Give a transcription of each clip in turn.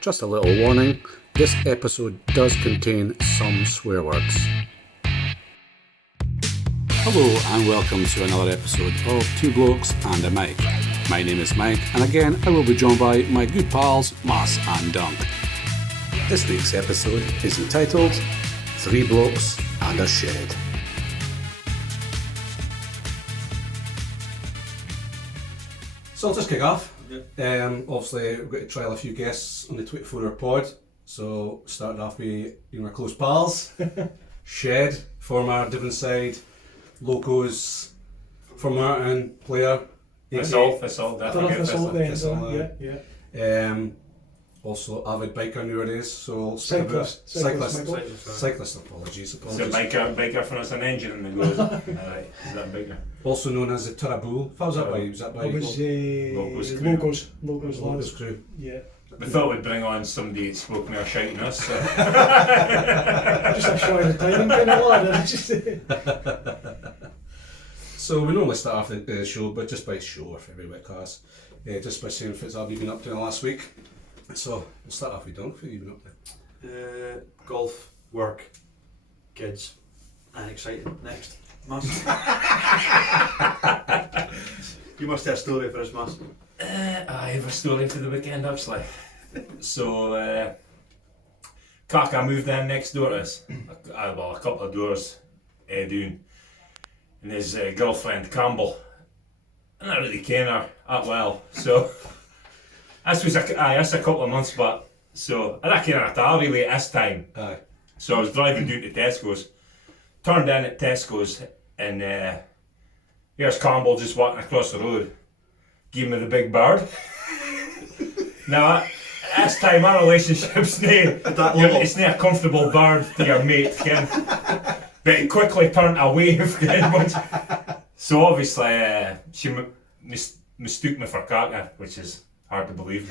Just a little warning, this episode does contain some swear words. Hello and welcome to another episode of Two Blokes and a Mic. My name is Mike, and again I will be joined by my good pals Mas and Dunk. This week's episode is entitled Three Blokes and a Shed. So I'll just kick off. Obviously we've got to trial a few guests on the 24-hour pod. So starting off with our close pals. Shed, former Devon side, locos, for Martin, player. Assault, also avid biker nowadays, so cyclist, apologies. Is it biker for us an engine and it goes, alright, is that biker? Also known as the Turra Bull. What was that by? Was that by? It was Logos crew. Yeah. We thought we'd bring on somebody that spoke more shite than us, so. Just a show of the timing kind of lad. So we normally start off the show, but just by show or every week class, just by saying what have you been up to last week. So we'll start off with Dunk. What have you been up to? Golf, work, kids, and exciting. Next, Mas. You must have a story for us, Mas. I have a story for the weekend actually. So, Kaka moved in next door to us, a couple of doors down, and his girlfriend Campbell. And I really ken her that well, so this was a couple of months back. So I don't ken her at all really at this time. Aye. So I was driving down to Tesco's, turned in at Tesco's, and here's Campbell just walking across the road. Give me the big bird. Now, at this time, our relationship's it's not a comfortable bird to your mate, Ken. But it quickly turned away, Ken. So obviously, she mistook me for Kaka, which is hard to believe.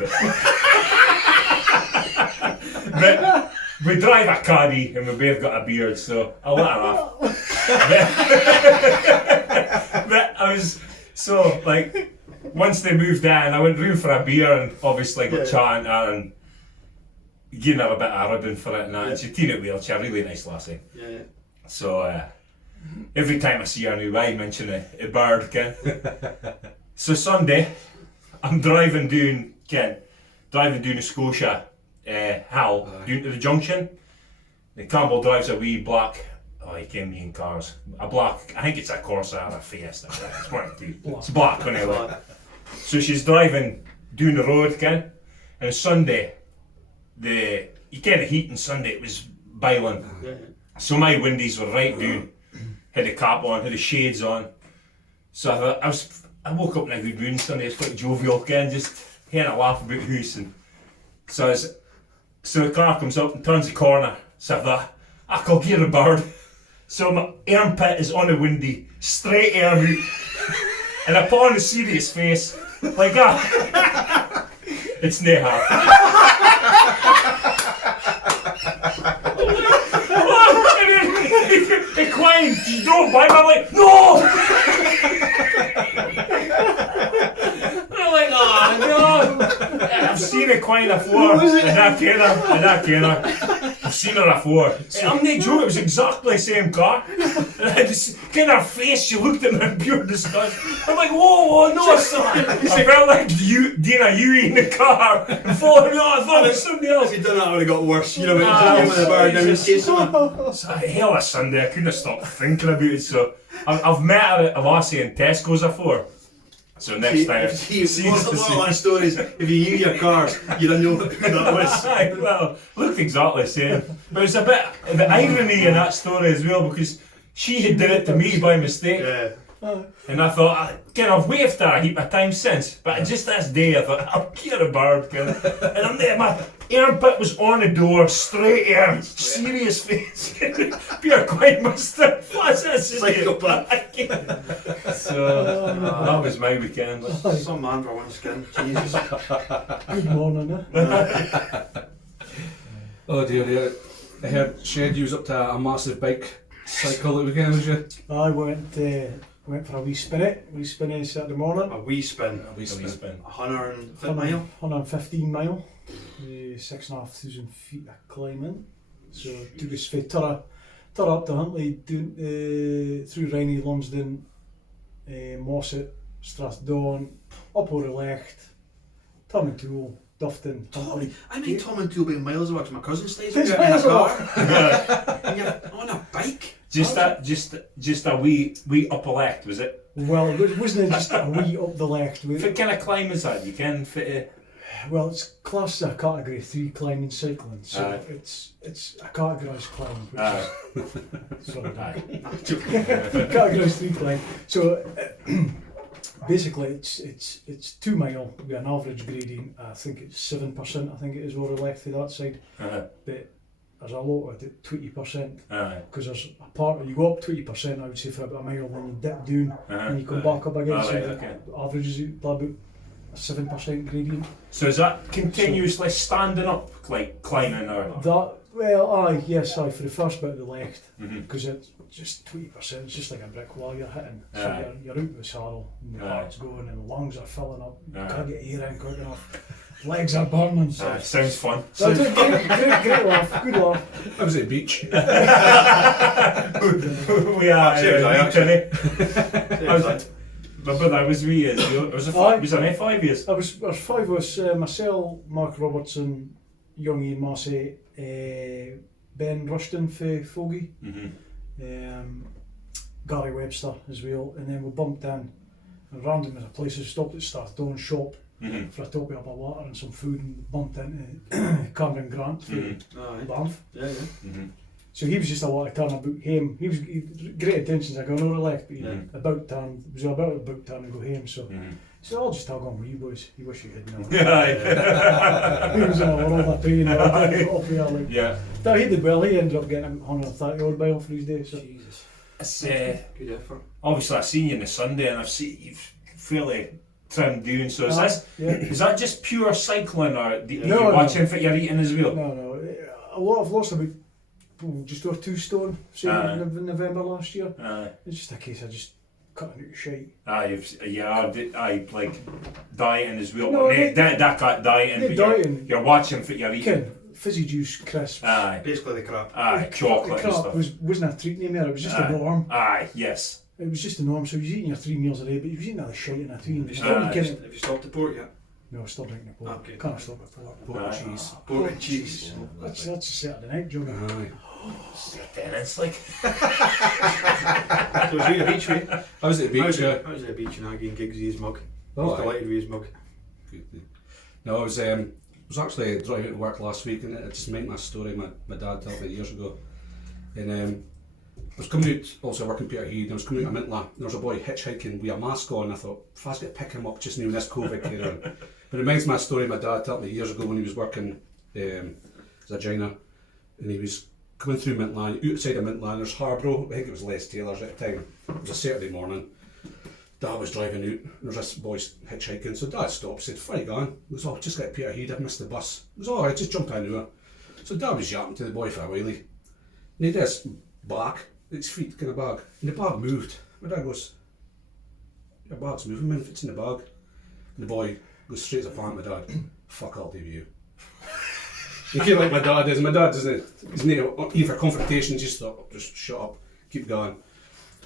But we drive a caddy and we both got a beard, so I'll let her laugh. But I was so like. Once they moved in, I went round for a beer and obviously got chatting to her and giving her a bit of a ribbon for it and that. Yeah. And she's teen at wheelchair, a really nice lassie. Yeah. So every time I see her now, I mention a bird, Ken. So Sunday, I'm driving down to Scotia Hill, down to the junction. The Campbell drives a wee black. Oh, he came me in cars. A black, I think it's a Corsa or a Fiesta. It's one of the two. It's black anyway. So she's driving down the road, Ken. And Sunday, you ken the heat on Sunday, it was biling. Yeah. So my windies were right down. Had the cap on, had the shades on. So I woke up in a good mood Sunday. It's quite jovial, Ken. Just hearing a laugh about the house. And so the car comes up and turns the corner. So I thought, I could get a bird. So my armpit is on the windy, straight arm out, and I put on a serious face, like that. It's nae hard. He whined, he drove by me, I'm like, no! And I'm like, oh no! I've seen a whine before, and I ken her. I've seen her before. I'm not joking, it was exactly the same car. And I just, in her face, she looked at me in pure disgust. I'm like, whoa, no, son. I felt like Dina Huey in the car and following me on. I thought it was somebody else. If you'd done that, it would have got worse. You know, but with the bird down and chasing her. So hell of Sunday, I couldn't have stopped thinking about it. So I've met her at a lassie in Tesco's before. So next time, one of the stories, if you knew your cars, you'd know who that was. Well, looked exactly the same. But it's a bit of the irony in that story as well, because she had done it to me by mistake. Yeah. And I thought, I've waved her a heap of times since, but just this day I thought, I'll get a bird, and I'm there, my armpit was on the door, straight arm, serious face. Pure quite mustard. What's this? Psychopath. So, that was my weekend. Some man for one skin. Jesus. Good morning, Oh dear. I heard Shed you was up to a massive bike cycle at the weekend, was you? I went for a wee spin Saturday morning. A wee spin. 150 100 mile. 115 mile. 6,500 feet of climbing. So it took us from Turra up to Huntly, down, through Riney, Lumsden, Mossett, Strathdawn, up over the Lecht, Tom and Tool, Dufton, Huntly. I mean, Tom and Tool being miles away because my cousin stays It's up there in a miles car. And you're on a bike. Just a wee up a Lecht, was it? Well, it wasn't just a wee up the Lecht. What kind of climb is that? You can fit Well, it's classed as a category 3 climbing cycling, so it's a categorised climb. Which is, sorry, categorised 3 climb. So basically, it's 2 mile with an average grading. I think it's 7%. I think it is over the left of that side, but there's a lot of it 20%. Because there's a part where you go up 20%. I would say for about a mile, then you dip down, and you come back up again. So the average is about a 7% gradient. So is that continuously standing up, like climbing, or that? Well, yes, for the first bit of the left, because it's just 20%. It's just like a brick wall you're hitting. So you're out with saddle, and your heart's going, and the lungs are filling up. You can't get air in quick enough. Legs are burning. So sounds fun. So great laugh, good laugh. I was at the beach. We are. Seriously. My brother was 3 years. Was it 5 years? I was 5 was myself, Mark Robertson, young Ian Massey, Ben Rushton for Fogey, Gary Webster as well, and then we bumped in and random as a place. We stopped at Strathdawn shop for a top up of water and some food, and bumped into Cameron Grant for Banff. So he was just a lot of turn about home. He was great intentions. I got no left, but he about turn. It was about turn to go home. So so I'll just tell on with you boys. You wish you had known. He was in a world of pain. No, he did well. He ended up getting 130 odd mile for his day. So. Jesus. It's, good effort. Obviously, I've seen you on the Sunday, and I've seen you've fairly trimmed down. So is that just pure cycling, or are you watching for your eating as well? No. A lot I've lost about just over 2 stone. Say in November last year. It's just a case of just cutting out shite. Like dieting as well. No, that cut dieting. Dieting. You're watching for your eating. Fizzy juice, crisps. Basically the crap. Chocolate and stuff. Wasn't a treat anymore. It was just a norm. Yes. It was just a norm. So he was eating your 3 meals a day, but he was eating all the shite in that too. Have you stopped the port yet? No, I still drinking the pork. Okay. Can't stop the pork. Pork and cheese. Pork and cheese. That's a Saturday night job. Dennis, like. So was you at the beach, mate? I was at the beach. I was at the beach and I gave Giggsy his mug. I was delighted with his mug. No, I was actually driving to work last week, and it just made my story. My dad told me years ago, and I was coming out, also working Peterhead, and I was coming out of Mintla, and there was a boy hitchhiking with a mask on, and I thought, if I was going to pick him up just now when this COVID came around. But it reminds me of a story my dad told me years ago when he was working as a joiner, and he was coming through Mintla, outside of Mintla, and there's Harborough, I think it was Les Taylor's at the time. It was a Saturday morning. Dad was driving out, and there was this boy hitchhiking, so Dad stopped, said, "Where you going?" He goes, "Oh, just got Peterhead, I've missed the bus." He goes, "Oh, alright, just jump in now." So Dad was yapping to the boy for a while, and he did his back, his feet kind of bag, and the bag moved. My dad goes, "Your bag's moving, man, if it's in the bag." And the boy goes straight as a plant, my dad, "Fuck, I'll do you." You feel like my dad is. My dad doesn't. He's not even for confrontation. Just thought, just shut up, keep going.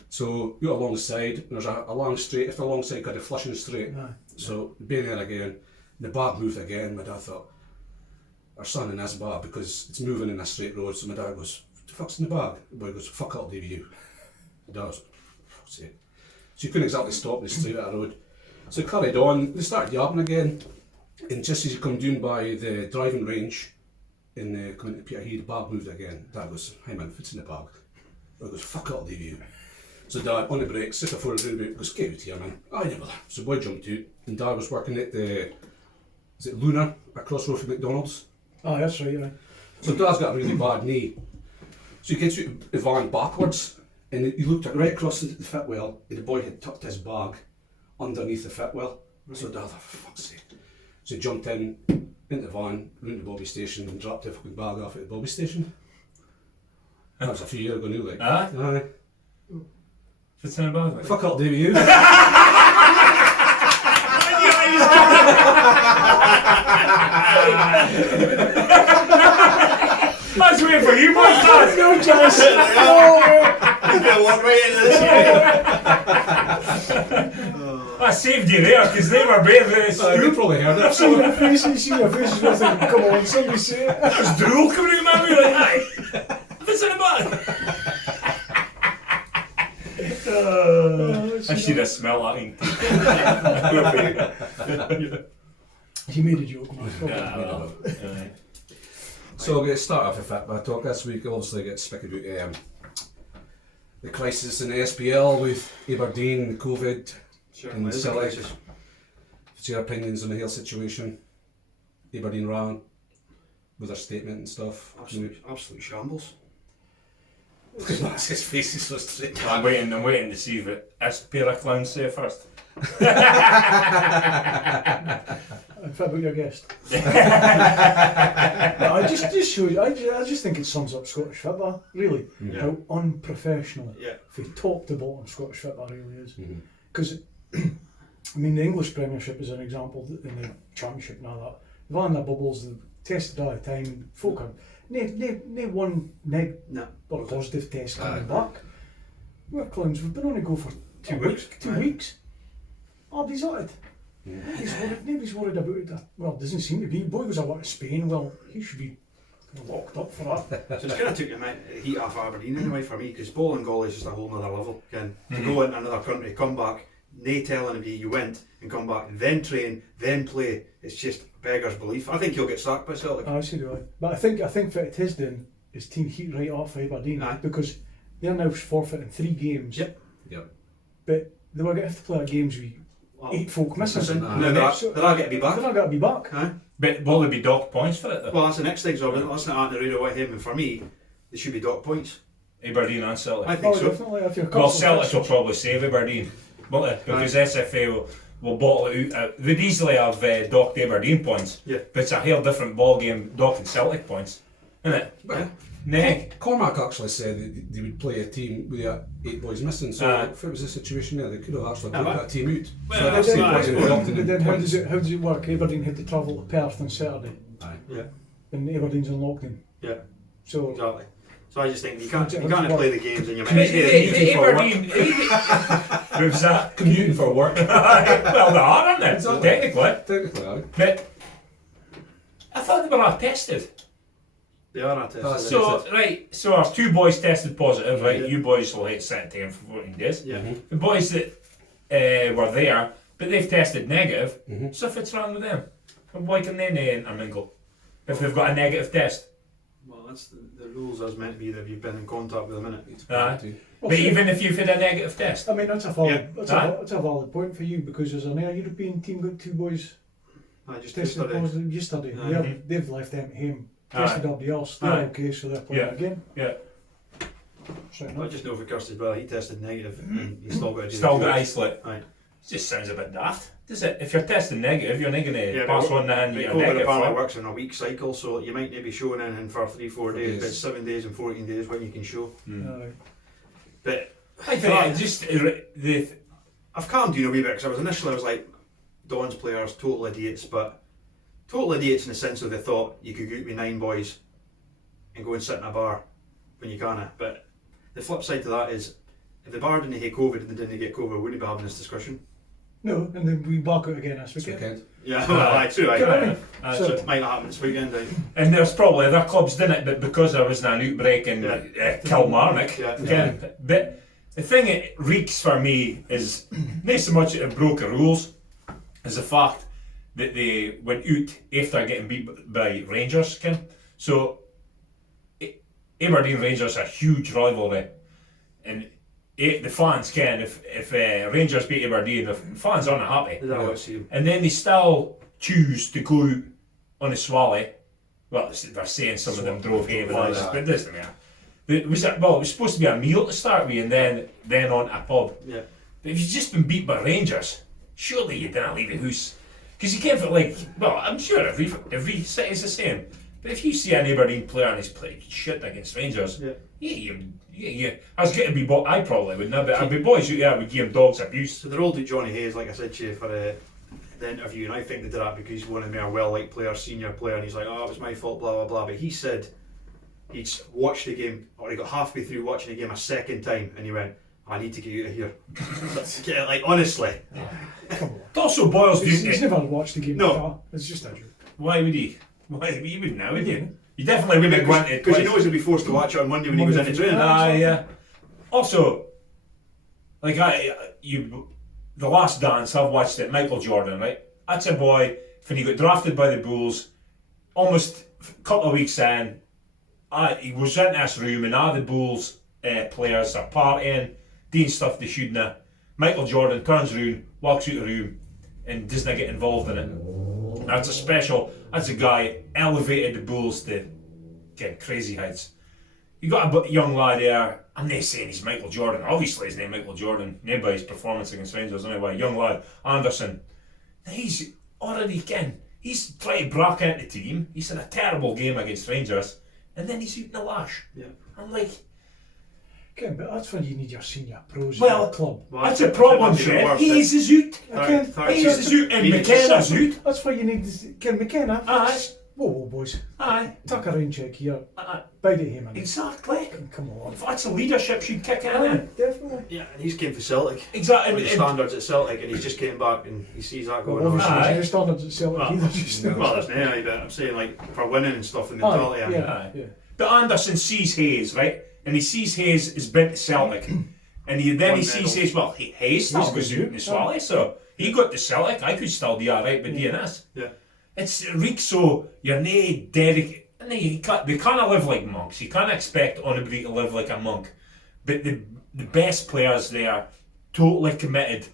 So we got along the side. And there's a long straight. After a long side, got a flushing straight. So being there again, the bar moved again. My dad thought, our son in this bar because it's moving in a straight road. So my dad goes, "What the fuck's in the bag?" The boy goes, "Fuck, I'll do you." My dad goes, "Fuck's sake." So you couldn't exactly stop in the straight of the road. So it carried on. They started yapping again, and just as you come down by the driving range. In coming to Peterhead, the bag moved again. Dad goes, "Hey man, if it's in the bag." He goes, "Fuck, I'll leave you." So Dad, on the brakes, just before the roundabout, goes, "Get out here, man." "I never." So the boy jumped out, and Dad was working at is it Luna, across road from McDonald's? Oh, that's right. So Dad's got a really bad knee. So he gets out of the van backwards, and he looked right across into the fitwell, and the boy had tucked his bag underneath the fitwell. So Dad thought, "For fuck's sake." So he jumped into the van, round the Bobby station, and dropped the fucking bag off at the Bobby station. That was a few years ago now, like. Aye. What's in the bag? Like? Fuck up, Davey, you. I was waiting for you, boys. No chance. He's going to walk right into this. I saved you there because they were brave. You probably heard it. See your faces, you're thinking, come on, somebody say it. There's drool coming out of my mouth like, aye. What's in the bag? I should have smelled that. He made a joke, man. So we're going to start off with football talk this week. Obviously, get speak about the crisis in the SPL with Aberdeen, COVID, and Celtic. What's your opinions on the whole situation? Aberdeen ran with their statement and stuff. Absolute shambles. His face is so straight. I'm waiting to see what this pair of clowns say first. And what about your guest? No, I just shows. I just think it sums up Scottish football, really. How unprofessional, from top to bottom, Scottish football really is. Because, I mean, the English Premiership is an example in the Championship and all that. They've all in their bubbles, they've tested all the time. Folk have no one or positive test coming back. We're clowns. We've been on the go for 2 weeks. 2 weeks. Oh, he's at it. Nobody's worried about it. Well, doesn't seem to be. Boy goes away to Spain. Well, he should be locked up for that. So it's kind of took the heat off Aberdeen anyway for me, because Bowling is just a whole nother level. To go into another country, come back, nae telling you went, and come back, then train, then play. It's just beggar's belief. I think he'll get sacked by Celtic. I see, do I. But I think what it is doing is team heat right off Aberdeen, because they're now forfeiting 3 games. Yep. But they were going to have to play games with 8 folk missing. They're not going to be back. They're not going to be back. But will there be docked points for it though? Well, that's the next thing, so that's not on the radar with him, and for me, they should be docked points. Aberdeen and Celtic. I think so. Definitely. If you're Well, Celtic will probably save Aberdeen, won't they? Because SFA will bottle it out. They'd easily have docked Aberdeen points, but it's a whole different ball game docking Celtic points, isn't it? Cormac actually said that they would play a team with 8 boys missing, so if it was a situation there, they could have actually put that team out. But then how does it work? Aberdeen had to travel to Perth on Saturday. And Aberdeen's in lockdown. So exactly. So I just think you can't play the games and you're commuting for work. Well, they are, aren't they? Exactly. Technically, but I thought they were all tested. They are not tested. So our 2 boys tested positive, right? You boys will hit quarantine for 14 days. The boys that were there, but they've tested negative. So if it's wrong with them, why can they intermingle if they've got a negative test? Well, that's the rules as meant to be that you've been in contact with a minute. But even if you've had a negative test, I mean that's a valid that's a valid point for you, because there's an European team got 2 boys just tested positive yesterday. They've left them at home. Tested everybody else, they're okay, so they're playing again. I just know for Kirsty's brother, he tested negative and he's still got to isolate. It just sounds a bit daft, does it? If you're testing negative, you're not going to pass on the hand. COVID apparently works in a week cycle, so you might not be showing in for 3-4 days, but 7 days and 14 days when you can show. But I think I've calmed down a wee bit, because I was like, Don's players, total idiots, but total idiots in the sense of they thought you could go out with 9 boys and go and sit in a bar when you can't. But the flip side to that is, if the bar didn't get COVID and they didn't get COVID, we wouldn't be having this discussion. No, and then we back out again this weekend. Yeah, well, true. So it might not happen this weekend. And there's probably other clubs didn't it, but because there was an outbreak in Kilmarnock. But the thing it reeks for me is not so much that it broke the rules, is the fact that they went out after getting beat by Rangers. So Aberdeen Rangers are a huge rivalry, and the fans if Rangers beat Aberdeen, the fans aren't happy, and then they still choose to go out on a swally. Well, they're saying some of them drove home and others, but it doesn't matter. It was supposed to be a meal to start with, and then on a pub. But if you've just been beat by Rangers, surely you didn't leave the house. Because you can't feel I'm sure every city's the same. But if you see an Aberdeen player and he's playing shit against Rangers, I was getting to be I probably wouldn't, but I'd be boys who would give him dogs abuse. So they're all do Johnny Hayes, like I said to you, for the interview, and I think they did that because he's one of the more well-liked players, senior player, and he's like, oh, it was my fault, blah, blah, blah. But he said he'd watched the game, or he got halfway through watching the game a second time, and he went, I need to get you out of here. Like, honestly. Come on. It also boils down He's to... never watched the game No. before. It's just a joke. Why would he? You wouldn't know, would you? You definitely wouldn't have gone to it Because he twice. knows he'll be forced to watch it on Monday when he goes into training. Yeah. Also, like the Last Dance, I've watched it. Michael Jordan, right? That's a boy. When he got drafted by the Bulls, almost a couple of weeks in, he was in this room, and all the Bulls players are partying, doing stuff they shouldn't have. Michael Jordan turns around, walks out the room, and doesn't get involved in it. That's a guy elevated the Bulls to get crazy heights. You got a young lad there. I'm not saying he's Michael Jordan. Obviously, his name Michael Jordan. Not by his performance against Rangers, anyway. Young lad, Anderson. He's already he's trying to break into the team. He's had a terrible game against Rangers, and then he's shooting a lash. Yeah. I'm like, Again, but that's when you need your senior pros Well, in the club. that's a problem, Shed. He's his out. He's his out, and McKenna's out. That's why you need this. Ken McKenna. Aye. Whoa, boys. Aye. Tuck a rain check here. Aye. Bide at him. Exactly. Come on. That's a leadership should kick in. Aye, definitely. Yeah, and he's came for Celtic. Exactly. With the standards at Celtic, and he's just came back and he sees that going Well, on. obviously, Aye. there's no standards at Celtic Well, either. Just Well, there's no, but I'm saying like for winning and stuff and the Aye, mentality. yeah, yeah. But Anderson sees Hayes, right? And he sees Hayes is been to Celtic. And then he sees Hayes, well, Hayes still goes out in the Swally, so he got to Celtic. I could still do alright with DNS. Yeah. It's reeks so you're nae dedicated. They can't live like monks. You can't expect anybody to live like a monk. But the best players there totally committed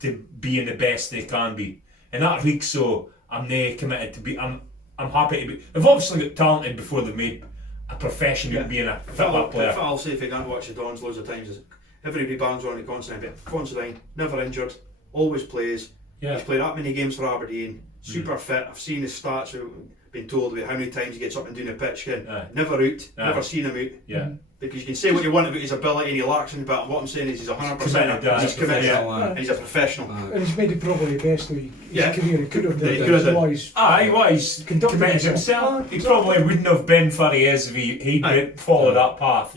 to being the best they can be. And that reeks so I'm nae committed to be. I'm happy to be. They've obviously got talented before they've made a profession of being a football player. I'll say if you can't watch the Dons loads of times is everybody bangs on the Considine, but Considine never injured, always plays. Yeah. He's played that many games for Aberdeen, super fit. I've seen his stats. We've been told about how many times he gets up and down the pitch. Never out, never seen him out. Yeah. Because you can say what you want about his ability and he lacks in, but what I'm saying is he's 100%. He's committed and he's a professional. And he's made it probably the best way his career he could have done. He could have done. Otherwise, He's conducted committed himself. He probably wouldn't have been for he is if he'd followed that path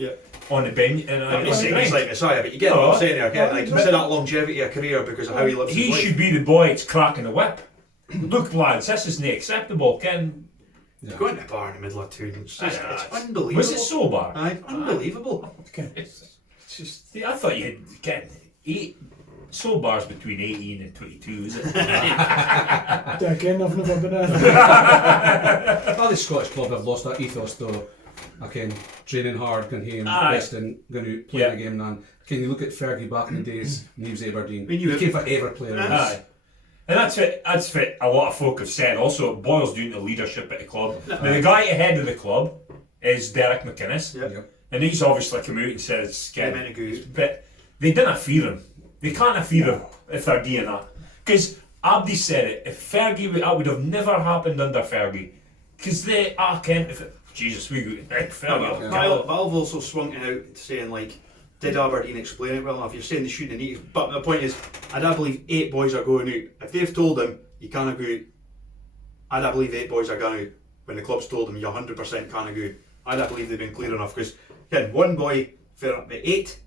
on the bench. And I'm not saying he's like Messiah, but you get what I'm saying there. Again, like, consider that longevity of career because of how he lives his life. He should be the boy that's cracking the whip. Look, lads, this isn't acceptable. Ken, Go into a bar in the middle of town. It's unbelievable. was it sober? Aye, unbelievable. okay. It's just See, I thought you had 8 sobers between 18 and 22, is it? again, I've never been in. All the Scottish club have lost that ethos though. Again, training hard, going home, resting, going out, playing a game. And can you look at Fergie back in the days when he was Aberdeen? He came for every player. Aye. And that's what a lot of folk have said. Also, it boils down to leadership at the club. Now, the guy ahead of the club is Derek McInnes. Yep. And he's obviously come out and says, but they didn't fear him. They can't fear him if they're doing that. Because Abdi said it, if Fergie, that would have never happened under Fergie. Because they are Jesus, we go, Fergie. But I've also swung it out saying, like, did Aberdeen explain it well enough? You're saying they shouldn't need it. But the point is, I don't believe 8 boys are going out. If they've told them you can't go out, I don't believe 8 boys are going out. When the club's told them you 100% can't go out, I don't believe they've been clear enough. Because, again, one boy, fair up, but 8,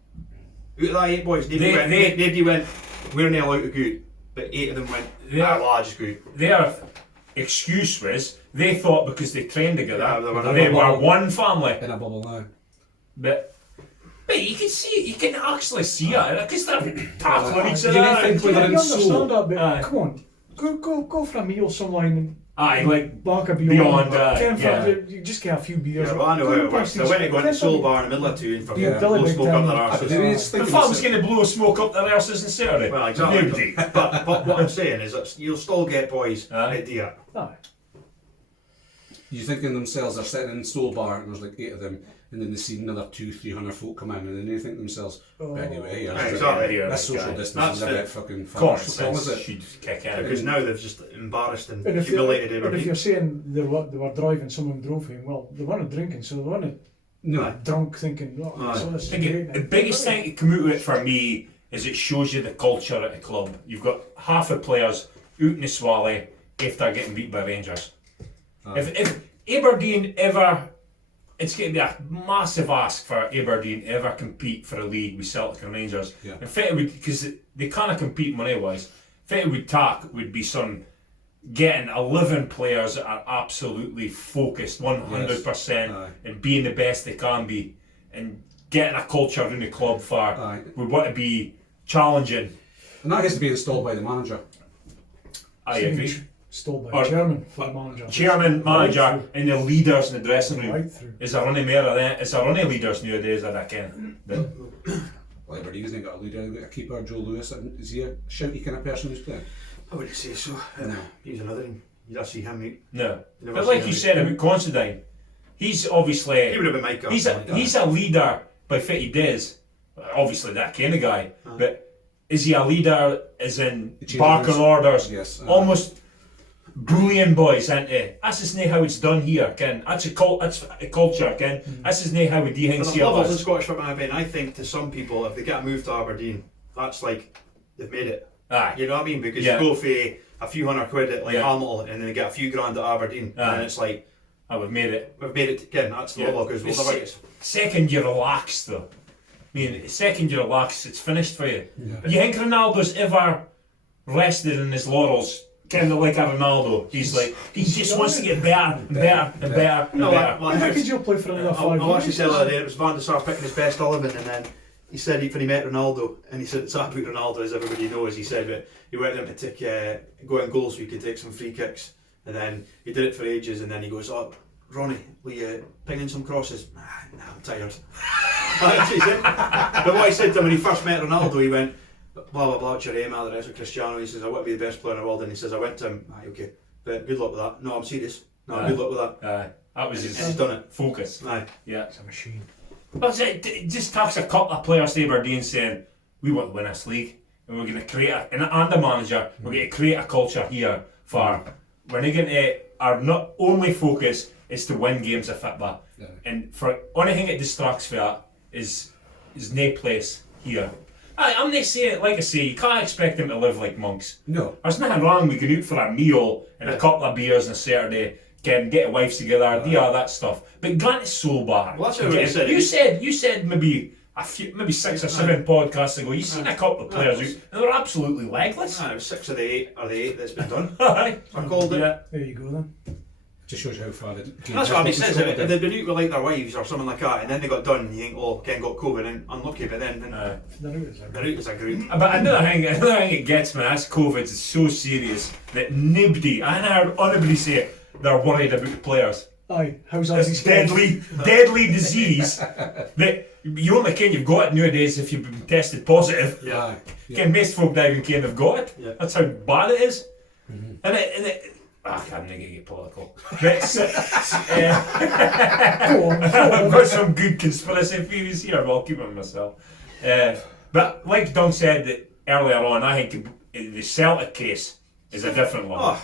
out of that 8 boys, nobody went, we're not allowed to go out. But 8 of them went, well, I just go out. Their excuse was, they thought because they trained together, they were one family. In a bubble now. But you can see it, you can actually see it, because they're tackling each You other. think when they're in understand soul. that, but come on, go for a meal somewhere and like bark a beyond, you just get a few beers. Yeah, well, I know how it works. I went to go into Soul Bar in the middle of town for blow smoke up their arses. the farm's going to blow smoke up their arses on Saturday. Well, exactly. But what I'm saying is that you'll still get boys that do it. You thinking themselves, they're sitting in Soul Bar and there's like 8 of them, and then they see another 200-300 folk come in, and then they think to themselves, anyway, that's social distance is a bit fucking common fun. sense should kick in. Because now they've just embarrassed and And humiliated if everybody. you're saying they were driving, someone drove him, well, they weren't drinking, so they weren't drunk thinking, so this is great. The biggest thing to come out of it for me is it shows you the culture at the club. You've got half the players out in the Swally if they're getting beat by Rangers. If Aberdeen ever, it's going to be a massive ask for Aberdeen to ever compete for a league with Celtic and Rangers. Yeah. In fact, because they can't compete money-wise, if it would take would be some getting 11 players that are absolutely focused 100% and being the best they can be, and getting a culture in the club for we want to be challenging. And that has to be installed by the manager. I agree. Installed by chairman for the manager. Chairman, manager, Right and the leaders in the dressing room. Right through. Is there any more of that? Is there any leaders nowadays that I can? Well, Aberdeen's not got a leader, they've got a keeper, Joe Lewis. Is he a shouty kind of person who's playing? I wouldn't say so. No. He's another one. You don't see him, mate. No. You never But see like him, you mate. said about Considine, he's obviously... He would have been Mike. He's a leader by what he does. Obviously that kind of guy. But is he a leader as in barking orders? Yes. Almost bullying boys, aren't they? That's just not how it's done here, Ken. That's a culture, Ken. That's just not how we do things But here. the levels in Scottish football, I mean, I think to some people, if they get a move to Aberdeen, that's like they've made it. Aye. You know what I mean? Because Yeah. you go for a few £100 at like Yeah. Hamilton, and then they get a few grand at Aberdeen, Aye. and it's like We've made it. we've made it again. That's the level because we'll It's never get. second you relax though. I mean, the second you relax, it's finished for you. Yeah. You think Ronaldo's ever rested in his laurels? Kind of like a Ronaldo. He's like, he just wants to get better and better and better and No, better. well, How could you play for another 5 I actually years? said the other day it was Van der Sar picking his best 11, and then he said when he met Ronaldo, and he said it's about Ronaldo, as everybody knows. He said that he went in to take go in goals so he could take some free kicks, and then he did it for ages, and then he goes, "Oh, Ronnie, will you ping in some crosses?" Nah, I'm tired. That's what he said. But what he said to him when he first met Ronaldo, he went, blah blah blah, Chirema, the rest of Cristiano. He says, "I want to be the best player in the world," and he says, "I went to him, aye, okay, but good luck with that." "No, I'm serious. No, good luck with that." That was And his he's done it. focus. Aye. Yeah. It's a machine. But it just takes a couple of players to Aberdeen saying, we want to win this league, and we're going to create and the manager, we're going to create a culture here for we're not going to, our not only focus is to win games of football, and for only thing it distracts for that is no place here. I'm not saying, like I say, you can't expect them to live like monks. No. There's nothing wrong with going out for a meal and a couple of beers on a Saturday, get the wives together, do all that stuff. But Grant is so bad. Well, that's what you said. You said maybe 6 or 7 podcasts ago, you seen a couple of players out, and they're absolutely legless. It was 6 of the 8 or the 8 that's been done. Aye. I called it. Yeah. There you go then. Just shows you how far the game That's has what I mean. got Says from if Scotland. they've been out with like their wives or something like that, and then they got done, you think, "Oh, Ken got COVID and unlucky," but then Aye. They're out as a they're out as a group. But another thing it gets me, that's COVID is so serious that nobody, I heard anybody say it, they're worried about the players. Aye, how's that? It's deadly disease that you only can, you've got it nowadays if you've been tested positive. Yeah. Aye. Can most folk not even can have got it. Yeah. That's how bad it is. And it I'm not going to get political. But, Go on. I've got some good conspiracy theories here, but I'll keep them myself. But like Don said that earlier on, I think the Celtic case is a different one. Oh,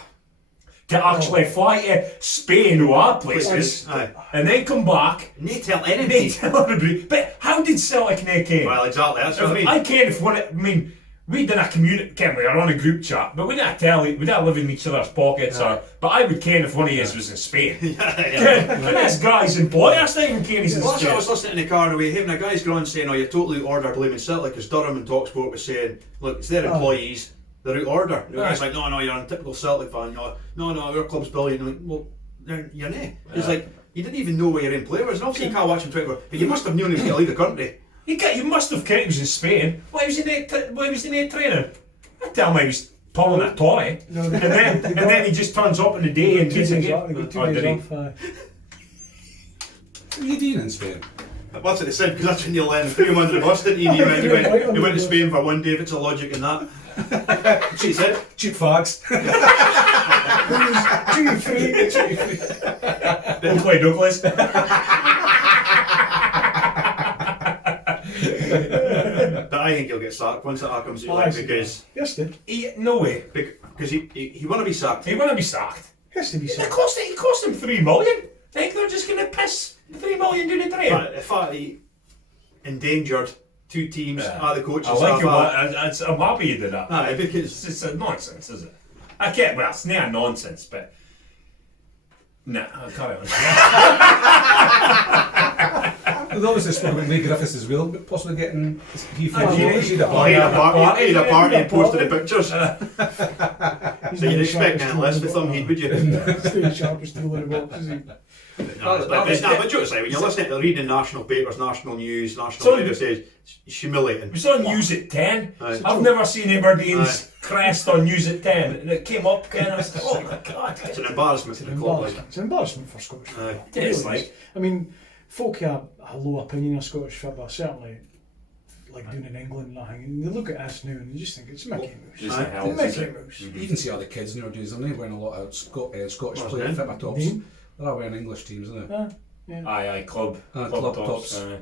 To actually fly to Spain or other places aye. and then come back. And they tell They anybody. tell everybody. But how did Celtic not care? Well, exactly. That's what I mean. I care if one. I mean, we did a community. Ken, we are on a group chat, but we didn't tell. We didn't live in each other's pockets. But I would care if one of you was in Spain. And this guy's employers not even care he's in Well, that's what I Spain. was listening in the car on the way home, and a guy's gone on saying, "Oh, you're totally out of order blaming Celtic," because Durham and Talksport was saying, "Look, it's their employees, they're out of order." And the guy's like, "No, you're a typical Celtic fan. No, our club's brilliant." I'm like, well, you're not. It's like, you didn't even know where your own player was. And obviously you can't watch him 24, but you must have known he was going to leave the country. You must have cared he was in Spain. Why was he in training? I tell me he was pulling a toy, No, and then he just turns up in the day and gets a game. They got 2 Oh, days did he? off. What are you doing in Spain? That's what they said, because that's when you learn. Threw him under the bus, didn't he? And he went to Spain for one day, if it's a logic in that. She said, Cheap fags. 2-3. Don't play Douglas. but I think he'll get sacked once that comes out, like, because Yes, did. No way. he want to be sacked. He wouldn't be sacked. Has to be It said. cost him $3 million. I think they're just going to piss $3 million down the drain. But the fact he endangered 2 teams at the coaching I like staff. it. I'm happy you did that. Aye, because It's a nonsense, is it? I get, well, it's not nonsense, but nah, I'll carry on. There's obviously spoke about Lee Griffiths as well, but possibly getting he Oh, he'd yeah. Oh, he had a party, he had a party and He had a posted the party. pictures. So you'd expect anything less with him, would you? Stay sharpest tool in the box, is he? No, but it's not, but jokes aside, when you're listening to reading national papers, national news, national So- radio says, it's humiliating. It was on News at 10. Aye. I've never seen Aberdeen's crest on News at 10. And it came up and I was like, oh my god. It's an embarrassment to It's the an club. Like. embarrassment. It's an embarrassment for Scottish football. Aye. It is, really like. I mean, folk have a low opinion of Scottish football, certainly like doing in England and nothing. And they look at us now and they just think it's Mickey Mouse. Just Aye. the hell, Mickey is it? Mouse. You can see all the kids nowadays, aren't they? Wearing a lot of Scottish Well, players yeah. fit my tops. Name? They're all wearing English teams, isn't it? Aye, club Club tops. Aye.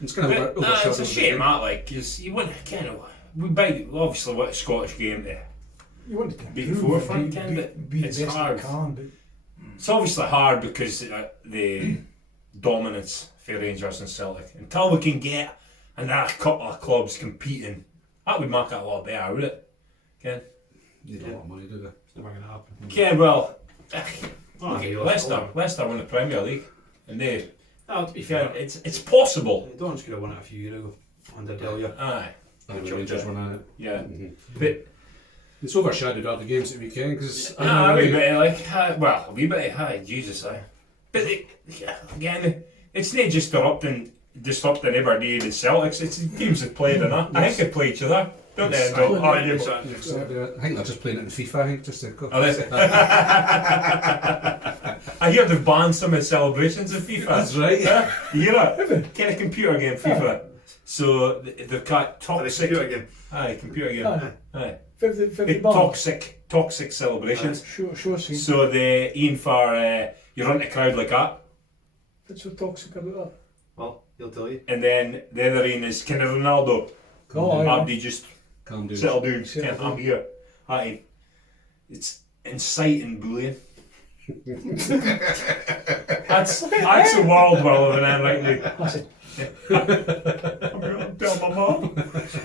It's kind of But, it's a shame, that, like, because you wouldn't kind of. We buy obviously what a Scottish game there. You want to Be the improve, forefront, be, can be, it? be the It's best hard. you can, but It's obviously hard because the dominance for Rangers and Celtic. Until we can get another couple of clubs competing, that would make it a lot better, would it? Ken? Need a lot of money, do they? It's never going to happen. Ken, well, Oh, look at you're Leicester won the Premier League, and they. No, to be Yeah, fair, it's possible. Don's could have won it a few years ago under Delia. Aye, And the Rangers won it. yeah. Mm-hmm. But It's overshadowed other games at the weekend because a wee bit like, well, a wee bit, Jesus, aye. But again, it's not just disrupting Aberdeen and Celtics. It's the teams that played in that. I think they play each other, don't they? Exactly. Oh, yeah, Exactly. I think they're just playing it in FIFA. I think just to go. Oh, that's it. I hear they've banned some of the celebrations of FIFA. That's right. Yeah, you hear it? Kind of computer game, FIFA. So they've got Oh, the toxic. computer game. Aye, computer game. Aye. Aye. 50 Big bars. toxic celebrations. Sure, see. So they aim for you run a crowd like that, What's so toxic about that? Well, he'll tell you. and then the other aim is kind of Ronaldo. Oh, aye. Abdi just Calm down. settle down. Settle I'm down. here. Aye. It's bullying. that's the world we're living in right now. That's it. I'm gonna tell my mum.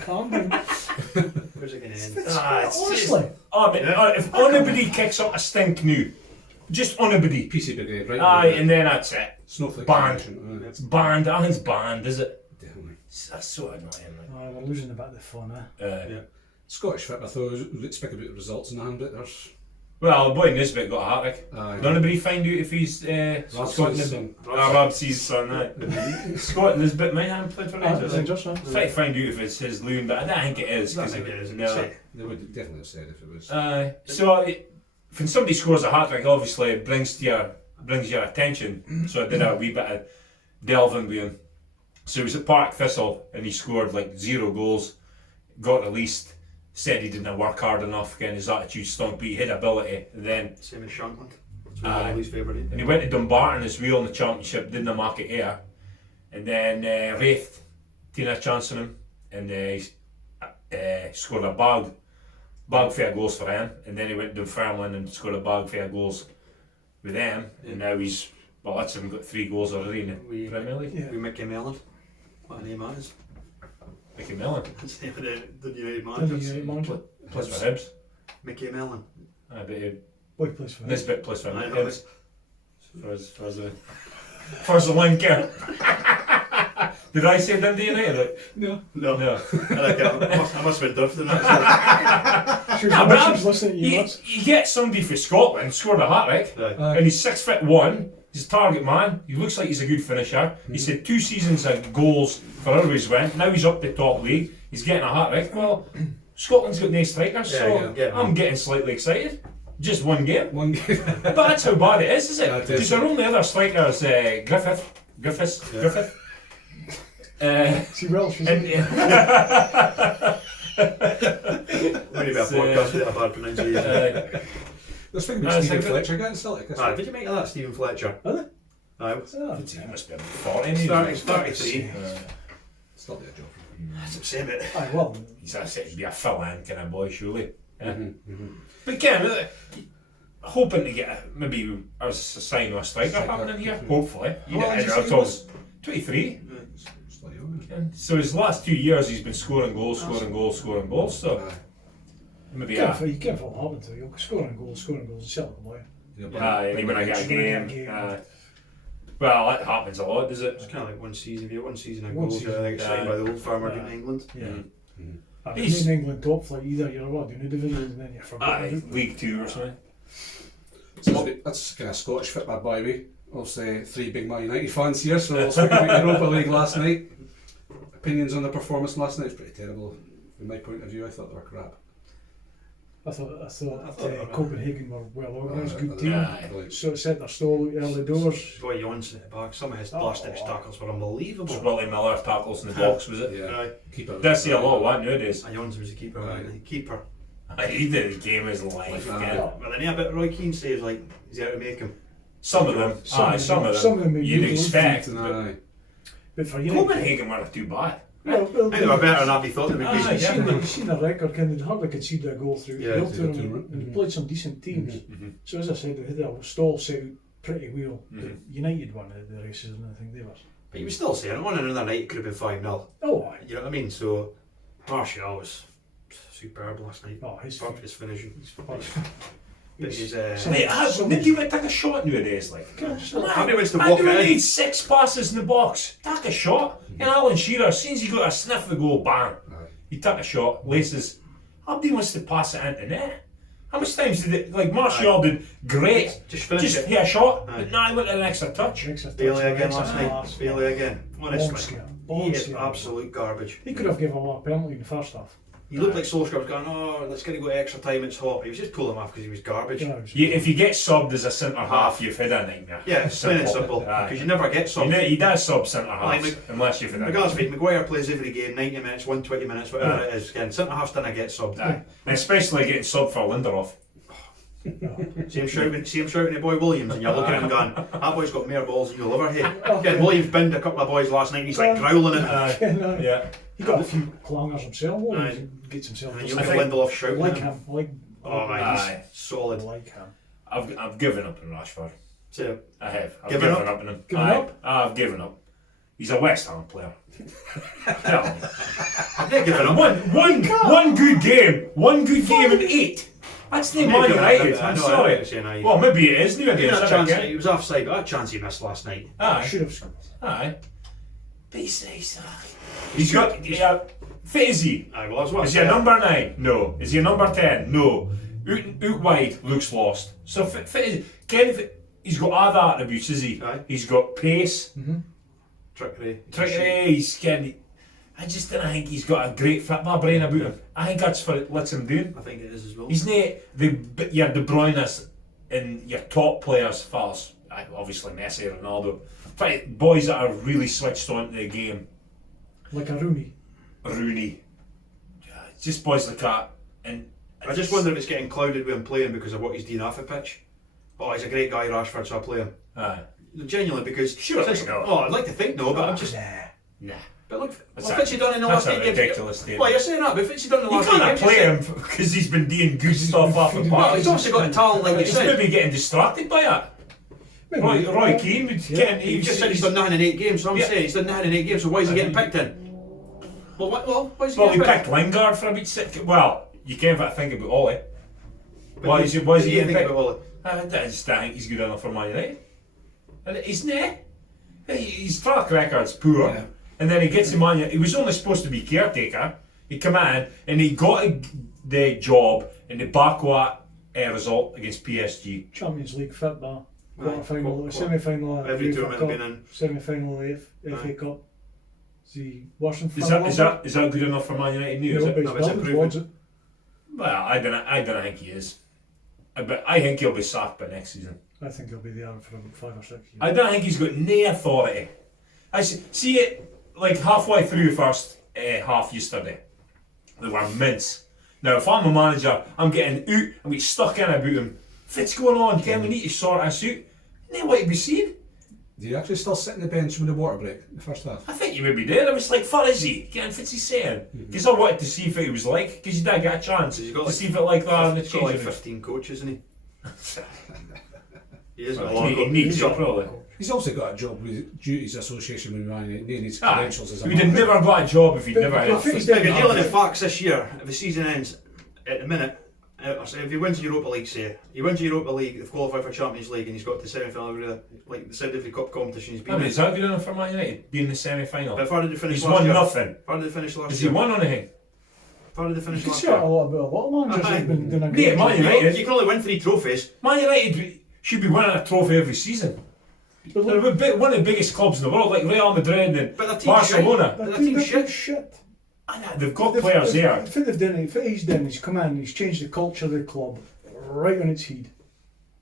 Calm down. Where's it going to end? Honestly. If anybody kicks up a stink now, just anybody. PC Brigade, right? Aye, and then that's it. Snowflake. Banned. Generation, It's banned. Everything's banned, is it? Definitely. That's so annoying. We're losing a bit of the fun, eh? Yeah. Scottish fit. I thought we'd speak about the results in the hand, but there's. Well, the boy Nisbet got a hat-trick. Aye. Did anybody find out if he's Scott Nisbet? Rabsy's son, aye. Scott Nisbet might have played for Rangers. Rangers, eh? Try to find out if it's his loon, but I don't think it is. I 'Cause think it is. No. They would definitely have said if it was. So when somebody scores a hat-trick, obviously it brings your attention. So I did a wee bit of delving with him. So he was at Park Thistle and he scored like 0 goals, got released. Said he didn't work hard enough, again his attitude stunk, but he had ability. And then Same as Shankland. That's one of his favourite. and he went to Dumbarton as well in the championship, didn't make it here. And then Wraith taking a chance on him, and he scored a bag fair goals for him. And then he went to Dunfermline and scored a bag fair goals with them. And now he's that's him, got 3 goals already in the Premier League. Yeah. We Mickey Mellon. What a name that is. Mickey Mellon That's the name of the United Does managers. he manager? plays for Hibs. Mickey Mellon. But Boy plays for him. Nisbet plays for I know Hibs. For the link here. Did I say Dundee United? No. No. No. I must have been drifting that. Sure, Nah, but she's listening to you, lads. you get somebody from Scotland, scored a hat-trick, Right. and he's 6'1", he's a target man, he looks like he's a good finisher. He's had 2 seasons of goals for wherever he's went, now he's up the top league, he's getting a hat-trick. Well, Scotland's got no strikers, so yeah, I'm getting slightly excited. Just one game. One game. But that's how bad it is Yeah, it it? Because is. their only other striker is Griffith. See, Welsh, is And, it? Maybe a podcast with a bad pronunciation. Let's think No, about it's Stephen like- Fletcher getting Celtic. That's Did you make of that, Stephen Fletcher? Are Aye. Ah, he must be about 40. He's isn't he? 33. It's not their job. That's the same bit. aye, well, He's said he'd be a fill-in kind of boy, surely. Yeah. Mm-hmm. But Ken, hoping to get maybe a sign of a striker happening here. Hopefully. You How old is he? I was 23. It's like, Ken. So his last 2 years he's been scoring goals. So Aye. Maybe You can't fall happen to you. Scoring goals, and Celtic will win. and when I get a game. Well, that happens a lot, does it? It's kind of like one season. If you have one season of goals, I think it's signed by the old farmer in England. Yeah. He's- In England top flight, either you're doing a division and then you're forgotten. League 2 or something. So that's kind of Scottish football, by the way. Obviously, 3 big Man United fans here, so speaking about Europa League last night. Opinions on the performance last night? It was pretty terrible. From my point of view, I thought they were crap. I thought Copenhagen were well organised, good team. Yeah. So it set their stall early doors. Got Johnson at the back. Some of his last ditch tackles were unbelievable. Willie Miller tackles in the box, was it? Yeah. Keeper. They see a lot of that nowadays. And Johnson was the keeper. Right. Wasn't he? Keeper. He did the game his life. Yeah. Well, then he had a bit Roy Keane says like, is he out to make him? Some of them, some of them, you'd you expect. Aye. But for United, Copenhagen weren't too bad. well, I think they were better than Abby thought they would be. you've seen the record, kind of hardly conceded a goal through Yeah, the it's a tournament, tournament. and they played some decent teams. So as I said, they had a stall set out pretty well. But United won the races, and I think they were. But you were still saying, on another night it could have been 5-0. Oh, aye. You know what I mean? So, Martial was superb last night. Oh, his Fuck his finishing. But He's- his, Mate, nobody would take a shot nowadays. Like, how many wins to I walk do in? need 6 passes in the box. Take a shot. And Alan Shearer, as soon as he got a sniff of the goal, bang. He took a shot, laces. Nobody wants to pass it into net. How much times did it, like Martial did great, Just finish it. hit a shot, Aye. but now he went to an extra touch. Bailey again last night. Bailey again. Honestly. Bomb He is scare. absolute garbage. He could have given a lot of penalty in the first half. He looked like Solskjaer was going, oh, let's get to go extra time, it's hot. He was just pulling him off because he was garbage. Yeah, it was- If you get subbed as a centre half, you've had a nightmare. Yeah, it's plain and simple. Aye. Because you never get some. He does sub centre halves Like, unless you've had a Regardless of it, Maguire plays every game, 90 minutes, 120 minutes, whatever it is. Again, centre halves didn't get subbed. Aye. And especially getting subbed for Lindelof. See him shouting at Boy Williams, and you're looking at him going, that boy's got more balls than you'll ever hit. Again, Williams binned a couple of boys last night, and he's like growling at it. Yeah. He got a few clangers himself. Aye. He gets himself. And I you look at Lindelof shouting like at him. him. I like. Oh, man, Aye. he's solid. I like him. I've given up on Rashford. So, I have. I've Given given up? up on him. Given Aye. up? I've given up. He's a West Ham player. Tell me. I'm not giving up. One good game. One good game in 8. That's the Man United. I'm sorry. Well, maybe it is nowadays. That I chance, don't get he it. was offside, but that chance he missed last night. Aye. Should have scored. Aye. But he's got. Fit is he? Aye, well, that's what I Is he a said. number 9? No. Is he a number 10? No. Out wide looks lost. So fit is Ken, he's got other attributes, is he? Aye. He's got pace, Trickery. he's Ken. I just don't think he's got a great football brain about him. I think that's what it lets him do. I think it is as well. He's not your De Bruyne's and your top players first. Obviously Messi, Ronaldo. But boys that are really switched on to the game. Like a Rooney. Rooney. Just boys like that. And I just wonder if it's getting clouded with him playing because of what he's doing off the pitch. Oh, he's a great guy, Rashford, so I play him. Aye. Genuinely, because... Sure, no. Oh, I'd like to think no, but I'm just... Nah. But look, That's what's he done in the that's last a 8 games? ridiculous statement. Well, you're saying that, but what's he done in the You last 8 can't games? play him because he's been doing good stuff off the Well, park. he's obviously got a talent, like you He's said. maybe getting distracted by it. Roy Keane would get. You've just said he's done nothing in 8 games, so I'm Yeah. saying he's done nothing in 8 games, so why is he getting picked in? Well, why is he Well, he getting picked Lingard for a bit. Well, you can't have a think about Ollie. But Why is he getting think picked? about all it? I just don't think he's good enough for Man United. And he's not. His track record's poor. Yeah. And then he gets to Man United. He was only supposed to be caretaker. He come in and he got the job in the backwater result against PSG. Champions League football. Quarter Aye, final, semi final. Every tournament been in. Semi final FA Aye. Cup. The Washington Is final. that good enough for Man United now? Is No, it? but he's No, it's building improving. towards it. Well, I don't think he is. But I think he'll be sacked by next season. I think he'll be there for about 5 or 6 years. I don't think he's got no authority. I see it like halfway through the first half yesterday. They were mince. Now, if I'm a manager, I'm getting out, I'm getting stuck in about him. What's going on? Ken, we need to sort this out. Then what to be seen? Do you actually still sit in the bench with the water break in the first half? I think you would be there. I was like, what is he? Ken, what's he saying? Because I wanted to see if it was like, because you didn't get a chance He's got to like see if it like that in the He's got like changing room. 15 coaches, isn't he? He has got a Well, lot he of needs it, probably. He's also got a job with duties association with Man United. He needs Ah, credentials as a We'd have manager. never got a job if he'd But- never but had I think it. he's If you're doing dealing in that. facts this year, if the season ends at the minute, If he wins the Europa League, say he wins the Europa League, they've qualified for Champions League, and he's got to the semi-final. Like they said, every cup competition he's been. Is that good enough for Man United? Being in the semi-final. But how did they finish He's last won year? nothing. How did they finish last Has year? he won anything? How did they finish You can last see year? a lot of managers have been doing a Yeah, great Man job. United. You can only win 3 trophies. Man United should be winning a trophy every season. But They're one of the biggest clubs in the world, like Real Madrid and But their team's Barcelona. But their the team's team's shit. shit. They've got players there. The thing they've done, what he's done, he's come in, he's changed the culture of the club right on its head.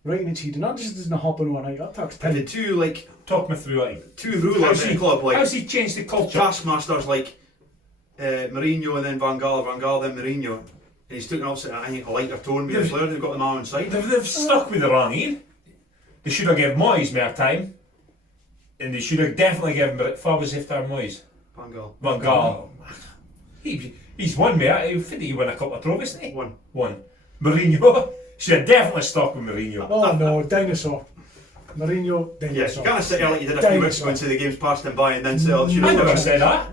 Right on its head. And that just doesn't happen overnight. That takes And time. the Talk me through it. two rulers in the club, like How's he changed the culture? taskmasters like Mourinho and then Van Gaal then Mourinho. And he's taken obviously I think a lighter tone with the player, they've got them all inside. They've stuck with the wrong end. They should have given Moyes more time. And they should have definitely given what was after Moyes? Van Gaal. Van Gaal. He's won me. I think he won a couple of trophies, didn't he? One. Mourinho. Should have definitely stuck with Mourinho. Oh no, dinosaur. Mourinho, Yeah, you dinosaur. can't sit here like you did a few weeks ago and say the game's passed him by and then say, oh, they should I have never won. said that.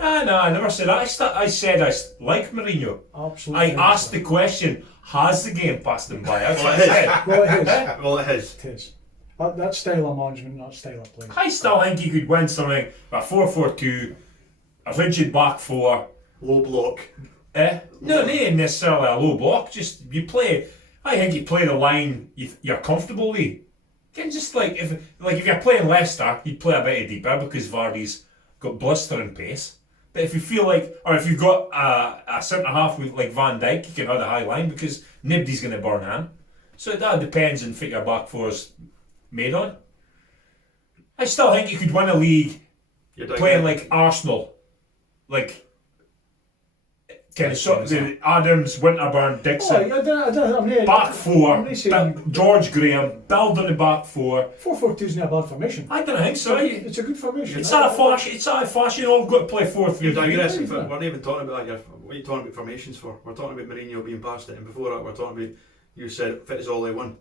No, I never said that. I said I like Mourinho. Absolutely. I asked the question, has the game passed him by? That's Well, what I it said. is. Well, it is. Well, it is. It is. That style of management, that style of play. I still think he could win something a 4-4-2, a rigid back four. Low block. No, not necessarily a low block. Just you play. I think you play the line you're comfortable with. You can just if you're playing Leicester, you'd play a bit deeper because Vardy's got blistering pace. But if you feel or if you've got a centre half with like Van Dijk, you can have a high line because nobody's going to burn him. So that depends on what your back four's made on. I still think you could win a league playing like Arsenal, like kind of the Adams, Winterburn, Dixon, back four, George Graham, build on the back four. 4-4-2 isn't a bad formation. I don't think so. It's a good formation. It's not a fashion. You've all got to play 4-3-3. You're digressing, but we're not even talking about that. What are you talking about formations for? We're talking about Mourinho being past it, and before that, we're talking about you said fit is all they won.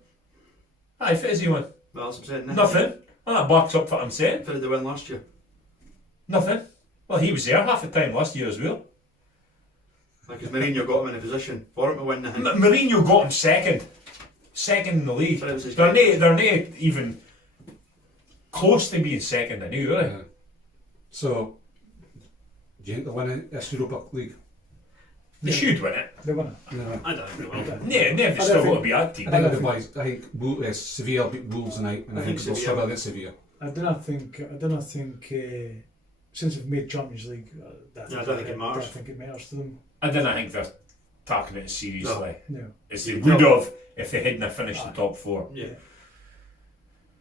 Aye, fit as he won. Well, that's what I'm saying. Nothing. Well, that backs up what I'm saying. Fit did they win last year? Nothing. Well, he was there half the time last year as well. Because Mourinho got him in a position for him to win the thing. Mourinho got him second in the league. But it was his They're game. not even close to being second, I knew, really. So, do you think they'll win this Europa League? They should win it. They won it. No. I don't know. They've still got to be a team. I think the boys. I think Sevilla beat Wolves tonight, and I think they'll struggle against Sevilla. I don't think since they've made Champions League, I don't think it matters. I don't think it matters to them. I don't think they're taking it seriously. No. As they would have if they hadn't finished the top four. Yeah.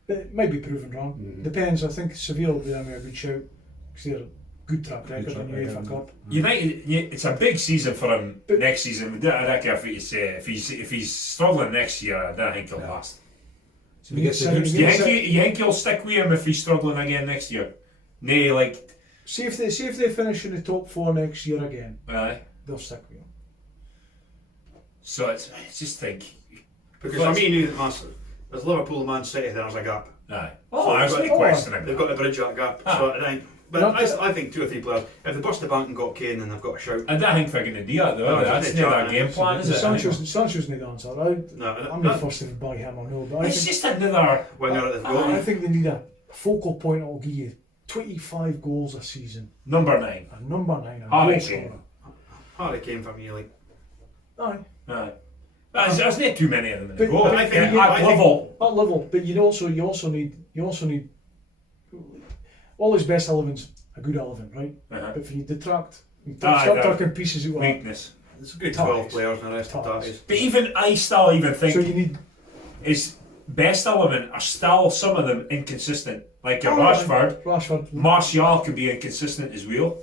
But it might be proven wrong. Mm-hmm. Depends. I think Sevilla will be a good shout because they're a good track record in the UEFA Cup. United, it's a big season for him But- next season. I don't care what you say. If he's struggling next year, I don't think he'll last. So we get to the You group You stage. think he'll stick with him if he's struggling again next year? Nay, See if they finish in the top 4 next year again, aye. they'll stick with him. So it's just think, Because for me, knew that there's Liverpool and Man City, there's a gap. aye. Oh, there's no questioning. They've got to bridge that gap. Ah. So I think, but Not I think 2 or 3 players, if they bust the bank and got Kane, then they've got a shout. I don't think they're going to do that though. No, That's it's not not their game plan, is it? Sancho's need the answer. I'm not fussed if buy him or no, but I It's think, just another. Winger that they've I got. think they need a focal point that will give you 25 goals a season. Number 9. A number 9. A Harry goal Kane. scorer. Harry Kane for me, like. Aye. Aye. There's not too many of them in But- the goal. but I think- At I think- level. At level, but you also need all his best 11's a good 11, right? Uh-huh. But if you detract, you Aye, start they're taking pieces out of that. Weakness. It's a good Tough. 12 players and the rest of that Tough. is. But I still even think So you need his best 11 are still some of them inconsistent. Like your Oh, Rashford, Martial could be inconsistent as well.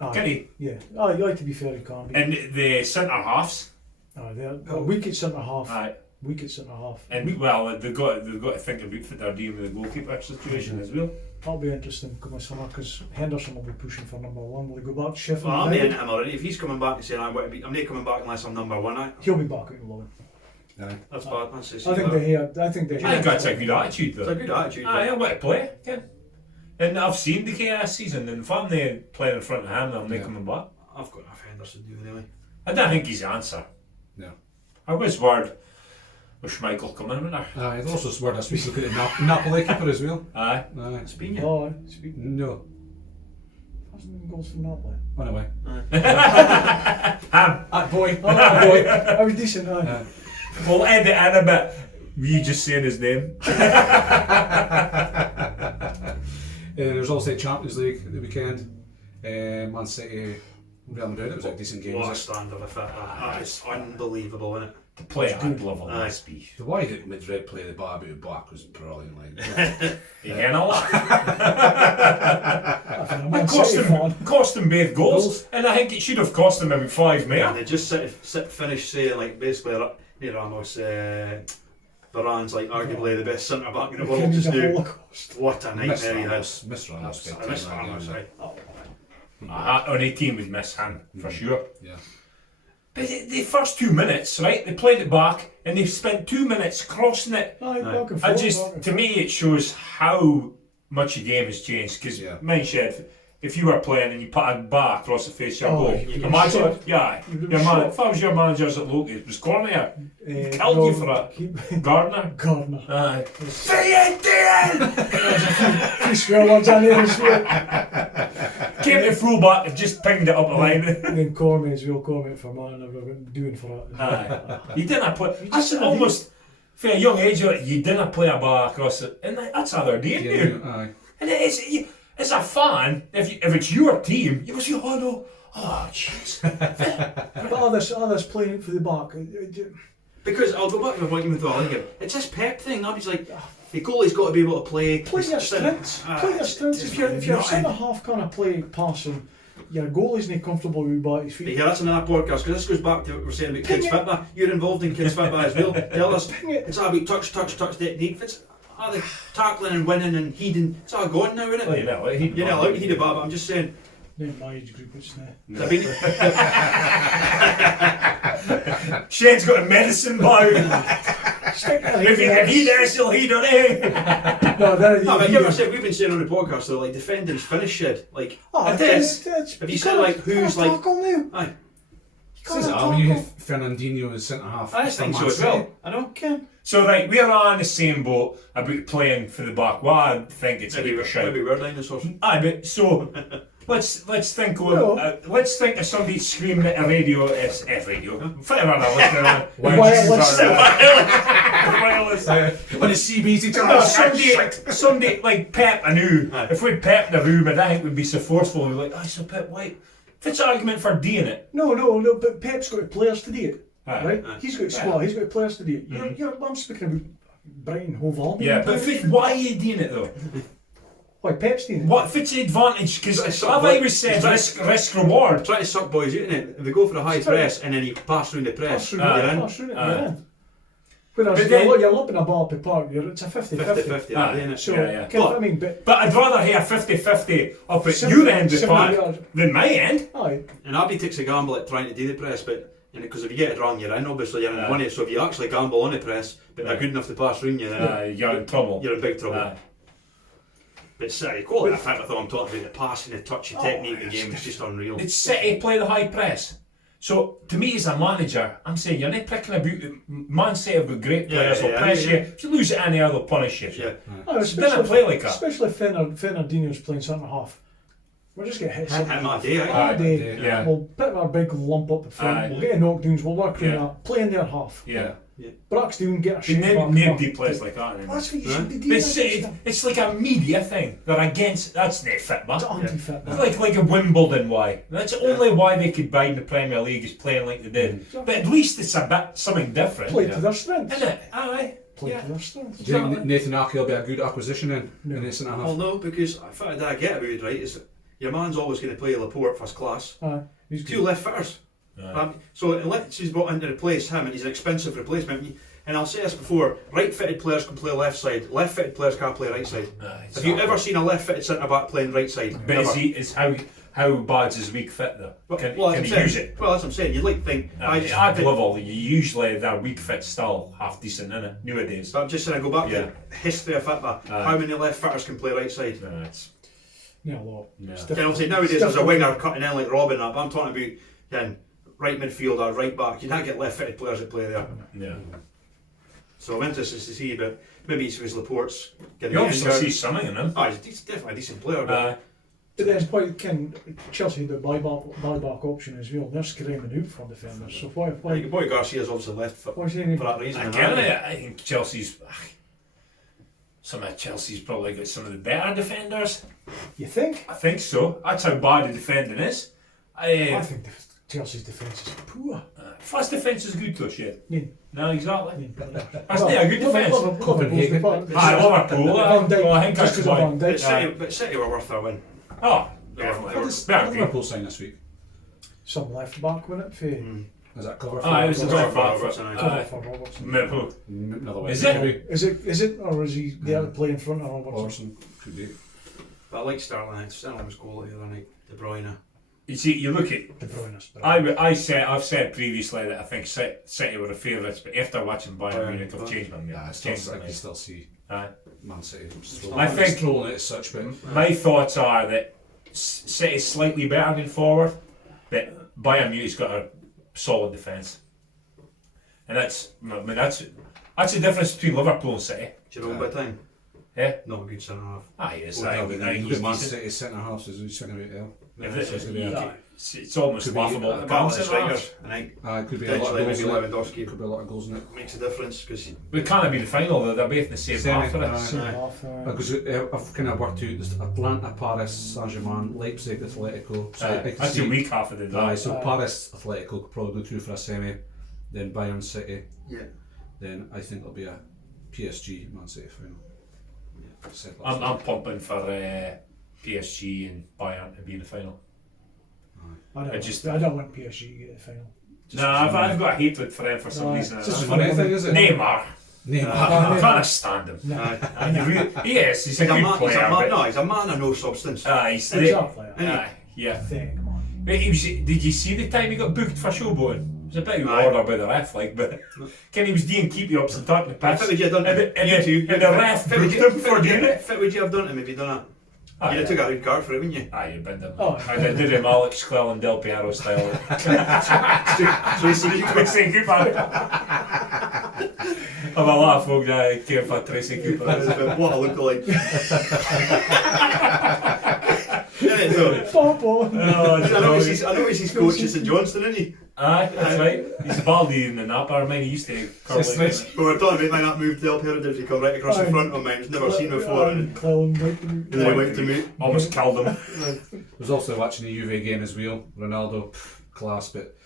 Aye. Can he? Yeah. Aye, you like to be fair, you can't be. And the centre halves. Aye, they're weak at centre half. Aye. Weak at centre half. And well, they've got to think about what they're doing with the goalkeeper situation as well. That'll be interesting come summer because Henderson will be pushing for number 1. Will he go back to Sheffield Well, I'm not United? into him already. If he's coming back and saying, I'm not coming back unless I'm number 1, He'll be back at 11. Aye. that's bad. That's I think they hear. I think they hear. I think that's a good attitude It's a though. good attitude. Aye, I want to play. Ken. And I've seen the KS season, and if I'm there playing in front of him, I'm not coming back. I've got enough Henderson to do anyway. I don't think he's the answer. No. I was worried with Schmeichel coming in there. Aye, there's also word this week looking at Napoli keeper as well. Aye. Aye. Spain, yeah. Oh, speak. No. Hasn't been goals from Napoli. Anyway. Ham. Boy. Oh, boy. I was decent, aye. We'll edit in a bit. We just saying his name. There was also Champions League at the weekend. Man City, Real Madrid. It was a decent game. What a Was it? standard of it. That is unbelievable, isn't it? To play at that level Aye. must be. The way that Madrid played the ball out back was brilliant. Like, You hear a lot. I'm It a cost City him, fan. cost him both goals, and I think it should have cost him about 5 And more. they just finished saying, like, basically, Ramos, Varane's like arguably the best centre back in the world Killing just the now. Holocaust. What a Miss nightmare he had. Ramos. Miss Ramos. big I miss time, Ramos, yeah. right? On a team would miss him, for sure. Yeah. But the first 2 minutes, right, they played it back, and they've spent 2 minutes crossing it. Aye, Aye. back and I forth, just, back and to me, it shows how much the game has changed. Because, Yeah. mind shed, if you were playing and you put a bar across the face of your Oh, goal, you'd be imagine, shot. yeah, You'd be your man, shot. if I was your managers at Loki, it was Cormier, forth. killed you for that. Gardner. Gardner. Aye. Three square ones on there as well. Came to throw back and just pinged it up the line. And then Cormier as well, Cormier for man, I've been doing for that. Aye. You didn't play. You That's just- almost for a young age. You didn't play a bar across it, and that's how they're doing Yeah, you. aye. And it's as a fan, if it's your team, you will say, "Oh no, oh jeez." But others playing for the back. Because I'll go back to what you were talking. It's this Pep thing. Nobody's like, the goalie's got to be able to play. Play your strengths. Play your strengths. If you're centre half kind of play passing, your goal isn't comfortable with back his feet. Yeah, that's another podcast, because this goes back to what we were saying about kids' fitness. You're involved in kids' fitness as well. Tell us, Ping it. it's all about touch technique. It's all the tackling and winning and heading. It's all gone now, isn't Well, it? you know, You're not allowed to head a bar, but I'm just saying. Then my age group, it's I've been, Shane's got a medicine bow. stick your If he does, he'll heed on it. No, there no, but you ever said, we've been saying on the podcast though, like defending's finish shed. Like, Oh, It is. Have you said, like, who's, like- tackle now? aye. Says that when you have Fernandinho as centre half. I just think for so Man as well. City. I know. Ken. So right, we're on the same boat about playing for the back. Well, I think it's a bit of a shout. Maybe we're dinosaurs. Aye, but so let's think of No. let's think of somebody screaming at a radio, radio, whatever they're listening on. Wireless. Wireless. When the CBs turn Somebody like Pep, I knew. Aye. If we'd Pep in the room, I think we'd be so forceful. We'd be like, so Pep, why? If it's an argument for doing it. No, but Pep's got players to do it. Aye. Right? Aye. He's got squad, he's got players to do it. I'm speaking about Brighton, Hove Albion. Yeah, but why are you doing it though? Why, Pep's doing it? What if it's the advantage? Because It's I've not- always said risk reward. Try to suck boys out in it. If they go for a high It's trying- press and then you pass through the press, Pass through you're it, in. pass through it, Aye. you're in. Whereas But then- you're lobbing a ball up the park, it's a 50-50. 50-50, Aye. isn't it? So, Yeah. I mean, but But I'd rather hear 50-50 up at 70 your end of the 70 park yards. than my end. Aye, And Abby takes a gamble at trying to do the press, but because if you get it wrong, you're in. Obviously, you're in Aye. money. So if you actually gamble on the press, but they're Aye. good enough to pass through you, then You're in trouble. you're in big trouble. Aye. But City, quality of fact, I thought I'm talking about the passing, the touch, the technique of the game is just unreal. Did City play the high press? So to me as a manager, I'm saying you're not pricking about it. Man City have got great players, Yeah, will yeah, press yeah. you. If you lose it any other, they'll punish you. Yeah. Oh, So didn't play like that. especially if Fernandinho's playing centre half. We'll just get hit Hit him that day, all Aye. day. Yeah. We'll put our big lump up the front. Aye. We'll get knockdowns. We'll work on Yeah. that. Play in their half. Yeah. Brax down, get a But shot back. nobody plays like that anymore. That's what you should be But doing. it's like a media thing. They're against. That's not fit, man. It's anti-fit. It's like a Wimbledon why. That's only why they could buy in the Premier League is playing like they did. But at least it's a bit something different. Play to their strengths. Isn't it? Aye. Play Yeah. to their strengths. Do you think Nathan Ake will be a good acquisition in the centre half? Well, no, because I thought that I get about it, right, is your man's always going to play Laporte first class. Aye. He's Two good. left footers. Aye. So unless he's brought in to replace him, and he's an expensive replacement. And I'll say this before: right-fitted players can play left side, left-fitted players can't play right side. Aye, Have you ever seen a left-fitted centre back playing right side? But Never. is how bad's his weak fit though? Can that's he what I'm use saying. it? Well, that's what I'm saying. You'd like to think. At level, usually their weak fit's still half decent, innit? Nowadays. But I'm just saying, I go back Yeah. to the history of football. Aye. How many left footers can play right side? No, it's Yeah, a lot. Yeah. It's And different. obviously nowadays It's there's a different. winger cutting in like Robin up. I'm talking about then right midfielder, right back. You can't get left-footed players that play there. Yeah. So I'm interested to see, but maybe it's because Laporte's getting You obviously injured. see something in him. Oh, he's definitely a decent player, but But then quite Chelsea the buyback option as well. They're screaming out for defenders. So why your boy Garcia's obviously left for why is he that reason. I think Chelsea's. Some of Chelsea's probably got some of the better defenders. you think? I think so. That's how bad the defending is. I think Chelsea's defence is poor. First defence is good though, shit. No, exactly. That's not a good defence. Copenhagen. Liverpool. I think just that's because of why. Van Dijk. But City were worth their win. Oh, What definitely. does Better What team. Liverpool sign this week? Some left back, wasn't it? For Is that cover for? It was a Cover left for back. Robertson, aye. cover for Robertson. Liverpool. Another way. Is it? Maybe. Is it, or is he there to play in front of Robertson? Robertson could be. But I like Sterling. I think Sterling was quality the other night. De Bruyne. You see, you look at. De Bruyne's I've said previously that I think City were the favourites, but after watching Bayern Bayern, Munich, I've changed my mind. Yeah, I can still see Aye. Man City. I think- trolling it as such, but My thoughts are that City's slightly better going forward, but Bayern Munich's got a solid defence, and that's the difference between Liverpool and City. Jerome Boateng. Yeah. Not a good centre half. Yes, well, I then think you've he's got Man decent. City centre half, so he's second rate. If So it's gonna be a- it's almost Could be laughable. A to balance count of it now. strikers. I think it could be a lot of potentially goals maybe in it. Lewandowski Could be a lot of goals in it. makes a difference because But it can't be the final though. They're both in the same Semi, half of aye. it. Centre Aye. half. Because I've kind of worked out this Atlanta, Paris, Saint-Germain, Leipzig, Atletico. So I can That's see, a weak half of the Aye, day. so Aye. Paris, Atletico could probably go through for a semi. Then Bayern City. yeah. Then I think it'll be a PSG Man City final. Said last I'm night. pumping for PSG and Bayern to be in the final. I I don't want PSG to get the final. I've got a hatred for them for some No, reason. it's just Funny thing, is it? Neymar. Neymar. I can't stand him. No. Yes, he's a He's a good man. player. but- He's a man of no substance. He's Exactly. yeah. Think, man. But did you see the time he got booked for showboating? It was a bit of Aye. order by the ref, like, but Ken, he was doing keepy-ups and talking to What piss. would you have done? And the ref What would booked you- him for doing it. What would you have done to him if you'd done it? You'd have took a red card for it, wouldn't you? Aye, you bend him. Oh. I did him Alex Clell and Del Piero style. Tracy Cooper. Tracy Cooper. I'm a lot of folk that care for Tracy Cooper. What a lookalike. Yeah, no. Bobo. Oh, I noticed he's coach at St Johnstone, isn't he? Aye, that's right. He's a baldy in the Napa. Mine he used to curl It's it. nice. But we're talking about that move Del Piero did. He come right across the Aye. front of mine. It's never seen before. And Clown, then he went to me. Almost killed him. I was also watching the Juve game as well. Ronaldo, class, but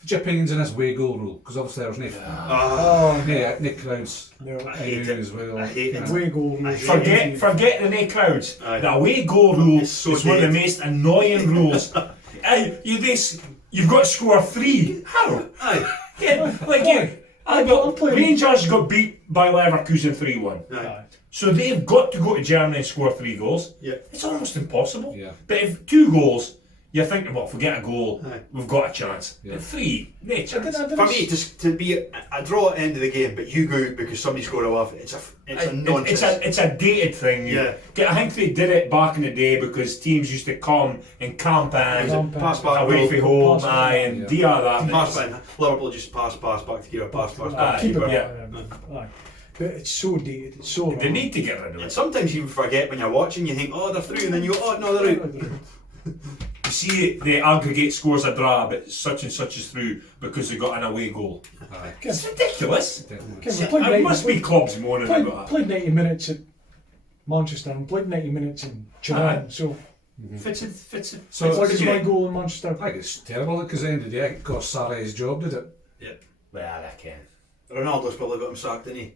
what's your opinions on this way goal rule? Because obviously there's no, Ah, no crowds No. I hate it. as well. I hate it. Away goal. I hate Forget the nay crowds. Aye. The away goal rule It's so is one of the dead. most annoying rules. Aye, you've got to score 3. How? Aye. Yeah, like you. I'm playing- Rangers got beat by Leverkusen 3-1. Aye. So they've got to go to Germany and score 3 goals. Yeah. It's almost impossible. Yeah. But if 2 goals, you're thinking, well, if we get a goal, Aye. we've got a chance. Yeah. But 3, no chance. For me, to be a draw at the end of the game, but you go out because somebody scored a laugh, it's a nonsense. It's a dated thing. Yeah. I think they did it back in the day because teams used to come and camp and Camp. Pass back, away from home, Pass aye, and yeah. do all that. pass back. Liverpool just pass back to keeper, pass Aye. back to Keep it keeper. Yeah. Aye. But it's so dated. It's so They need to get rid of And it. sometimes you forget when you're watching, you think, oh, they're through, and then you go, oh, no, they're out. You see, the aggregate scores a draw, but such and such is through because they got an away goal. Aye, It's ridiculous. definitely. Okay, we played There 90 must be clubs moaning about that. played 90 minutes at Manchester and played 90 minutes in Chennai. Aye. So, Fits it. So what is yeah. my goal in Manchester? I think it's terrible because at the end of the day, it cost Sarri his job, did it? Well, I can. Ronaldo's probably got him sacked, didn't he?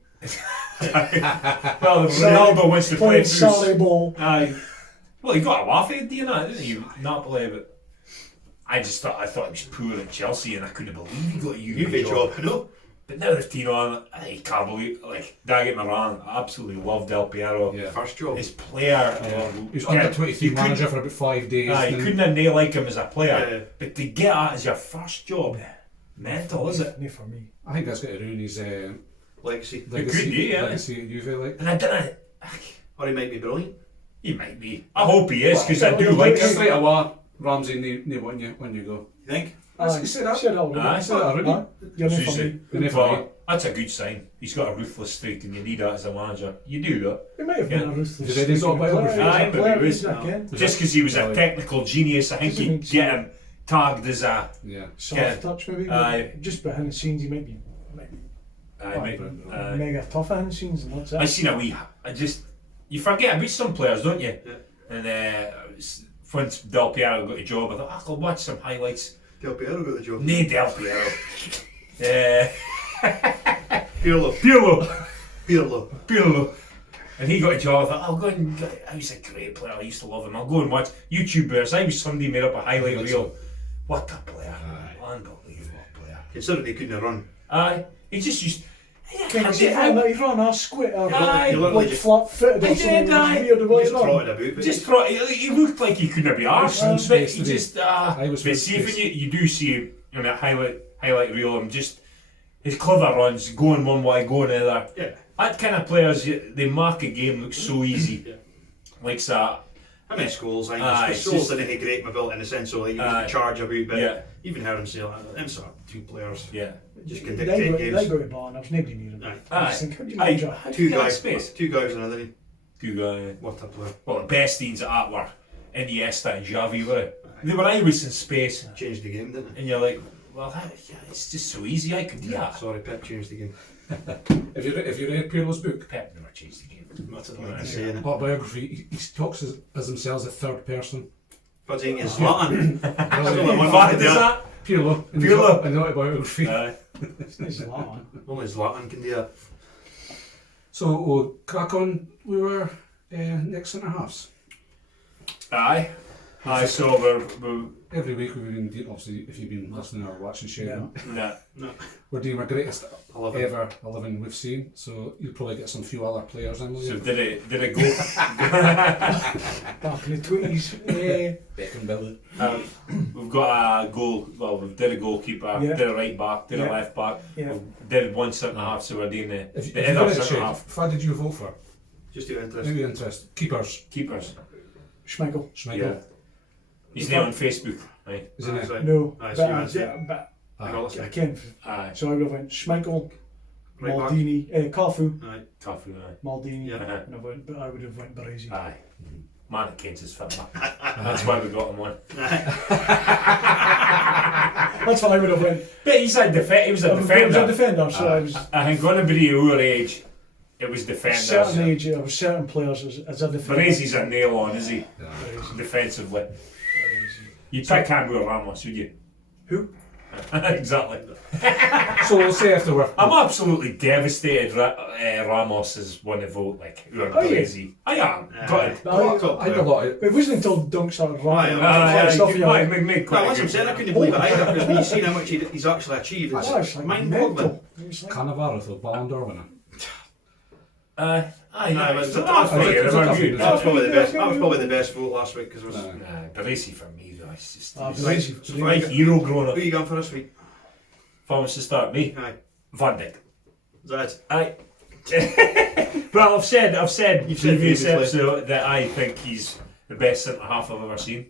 Well, if Ronaldo wants to play Played through. Sarri ball. Aye. Well, he got a laugh at you know, didn't he? Napoli, but I thought he was poor at Chelsea, and I couldn't believe he got a You've UV job. job, no? But now there's Tino on. I can't believe, like, don't get me wrong, I absolutely love Del Piero. Yeah. First job. His player. He was under 23 you manager for about 5 days. You then- couldn't have nailed like him as a player, Yeah. but to get that as your first job, mental, is it? No for me. I think that's got to ruin his Legacy. legacy, could do, yeah. legacy at Juve. Like. And I didn't. Or he might be brilliant. He might be. I hope he is, because I do Well, like it's him. Straight away, Ramsey, when you go. You think? You said that. Said that already. Aye. You said that already. Aye. You're not for Susie. me. You're not for Well, me. that's a good sign. He's got a ruthless streak, and you need that as a manager. You do that. It might have been Yeah. a ruthless. Did they do autobiography? Aye, Aye, but it was- Just because he was a technical genius, I think Doesn't you'd mean get him tagged as a. Yeah. soft Yeah. touch maybe. Aye. Just behind the scenes, he might be mega tough behind the scenes, and that's it. I seen a wee. You forget about some players, don't you? Yeah. And once Del Piero got a job, I thought I'll watch some highlights. Del Piero got the job. Nay, Del Piero. Pirlo. Pirlo. And he got a job. I thought I'll go and. He was a great player. I used to love him. I'll go and watch YouTubers. I wish somebody made up a highlight reel. What a player! Unbelievable player. Considering he couldn't run. Aye, he just used. He ran a squid or Aye. like flat footed or He something. did, aye. Weird about Just it. trotted about. But Just he looked like he couldn't be arsed, but he just I was but see if you do see him in that highlight reel, him just his clever runs, going one way, going the other. yeah. That kind of players, they mark a game looks so easy, Yeah. like that. How many schools? Aye, His schools didn't have great mobility in the sense of like he was Aye. in charge of it, but Yeah. even heard him say like, them sort of two players Yeah. just can They dictate go games. to bar and there's nobody near him. Aye. I Aye. just think, how do you Aye. manage that? How do Two you get guys, space? and another. Two guys. What a player. Well, the best things at that were Iniesta and Xavi were. They were Irish in space, Changed the game, didn't it? and you're like, well, it's just so easy. I could do that. Sorry, Pep changed the game. If you read Pirlo's book, Pep never changed the game. That's what I'm saying. autobiography, he talks as himself as a third person. Buzzing is Zlatan. What is that? Pirlo. Pirlo. In the autobiography. It's a lot, man. Only Zlatan can do that. So we'll crack on. We were next centre halves. Aye. So we're Every week we've been doing, obviously if you've been listening or watching sharing, nah. we're doing our greatest 11. ever 11 we've seen. So you'll probably get some few other players in. So did it go? Back in the 20s. Beckham Billy. We've got a goal. Well, we did a goalkeeper, Yeah. did a right back, did a Yeah. left back. Yeah. We did one centre half, so we're doing If the you've other got it, centre half. what did you vote for? Just your interest. Maybe interest. Keepers. Keepers. Schmeichel. Schmeichel. Yeah. He's now on Facebook. Aye. Isn't it? Sorry. No. Aye, but so you went but I I can't. Aye. So I would have went Schmeichel, Right back. Maldini, Cafu, Aye. Cafu, aye. Maldini, Yeah. and I would have went Baresi. Aye. Man, it Keynes is fit, man. That's why we got him on. That's what I would have went. But he was a He defender. was a defender, so I was I think going to be our age, it was defenders. certain age, there were certain players as a defender. Baresi's a nail on, is he? Baresi. Defensively. Baresi. You'd pick Campbell Ramos, would you? Who? Exactly. So we'll say after we're. I'm absolutely devastated Ramos has won the vote, like, who are Are you? Baresi. I am. Got it. I had a lot of. It wasn't until Dunk started running. Aye, stuff, you know. Make No, quite that's what I'm saying. I couldn't believe it either because when you see how much he's actually achieved, Oh, it's it's like mind-boggling. mental. It's like, Cannavaro, the Ballon d'Or winner. Aye, No, it's but a tough I think fight, it's a they're tough good. fight. That was probably the best vote last week because it was. Aye. Nah, Baresi for me, though, it's just Baresi. he's my hero growing Who up. are you going for this week? If I was to start me, Aye. Van Dijk. Is that it? Aye. Well, I've said You've said previous previously. episode that I think he's the best centre half I've ever seen.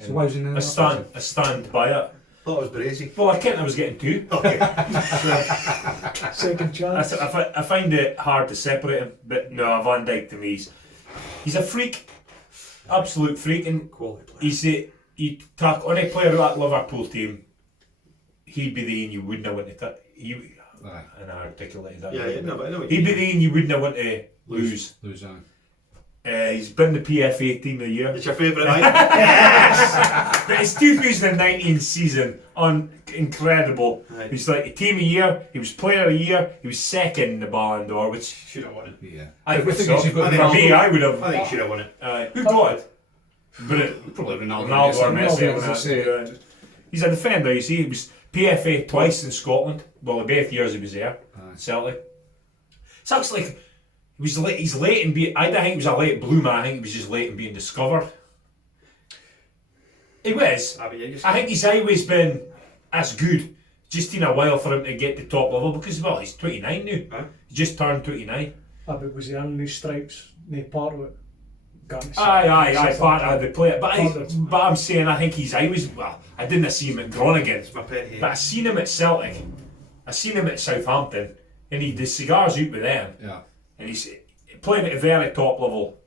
So why was he in I stand by it. Thought it was Baresi. Well, I can't. I was getting two. Okay. Second chance. I find it hard to separate him, but no, Van Dijk to me, he's a freak, absolute freak, and Quality player. he'd talk on a player of that Liverpool team. He'd be the one you wouldn't want to touch. Aye. And I articulated that. Yeah, no, but I know what He'd be you the one you wouldn't want to lose. Lose, aye. He's been the PFA Team of the Year. It's your favourite, aye? But his 2019 season, incredible. Right. He's like Team of the Year. He was Player of the Year. He was second in the Ballon d'Or, which Should have won it. Yeah. I We think think so. he's got I think Ronaldo. Me, I would have. I think he should have won it. Who got it? But Probably Ronaldo. Ronaldo or Messi, Messi. as I say. He's a defender, you see. He was PFA twice in Scotland. Well, the both years he was there. Aye. Celtic. Sucks like he's late in being. I don't think he was a late bloomer. I think he was just late in being discovered. He was. Ah, but you just I think he's always been as good. Just in a while for him to get to top level because well, he's 29 now. Huh? He just turned 29. But was he on new stripes? No part of it. Aye, part of the player. But I'm saying, I think I didn't see him at Groningen, It's my pet hate. but I seen him at Celtic. I seen him at Southampton, and the cigars out with them. Yeah. And he's playing at a very top level.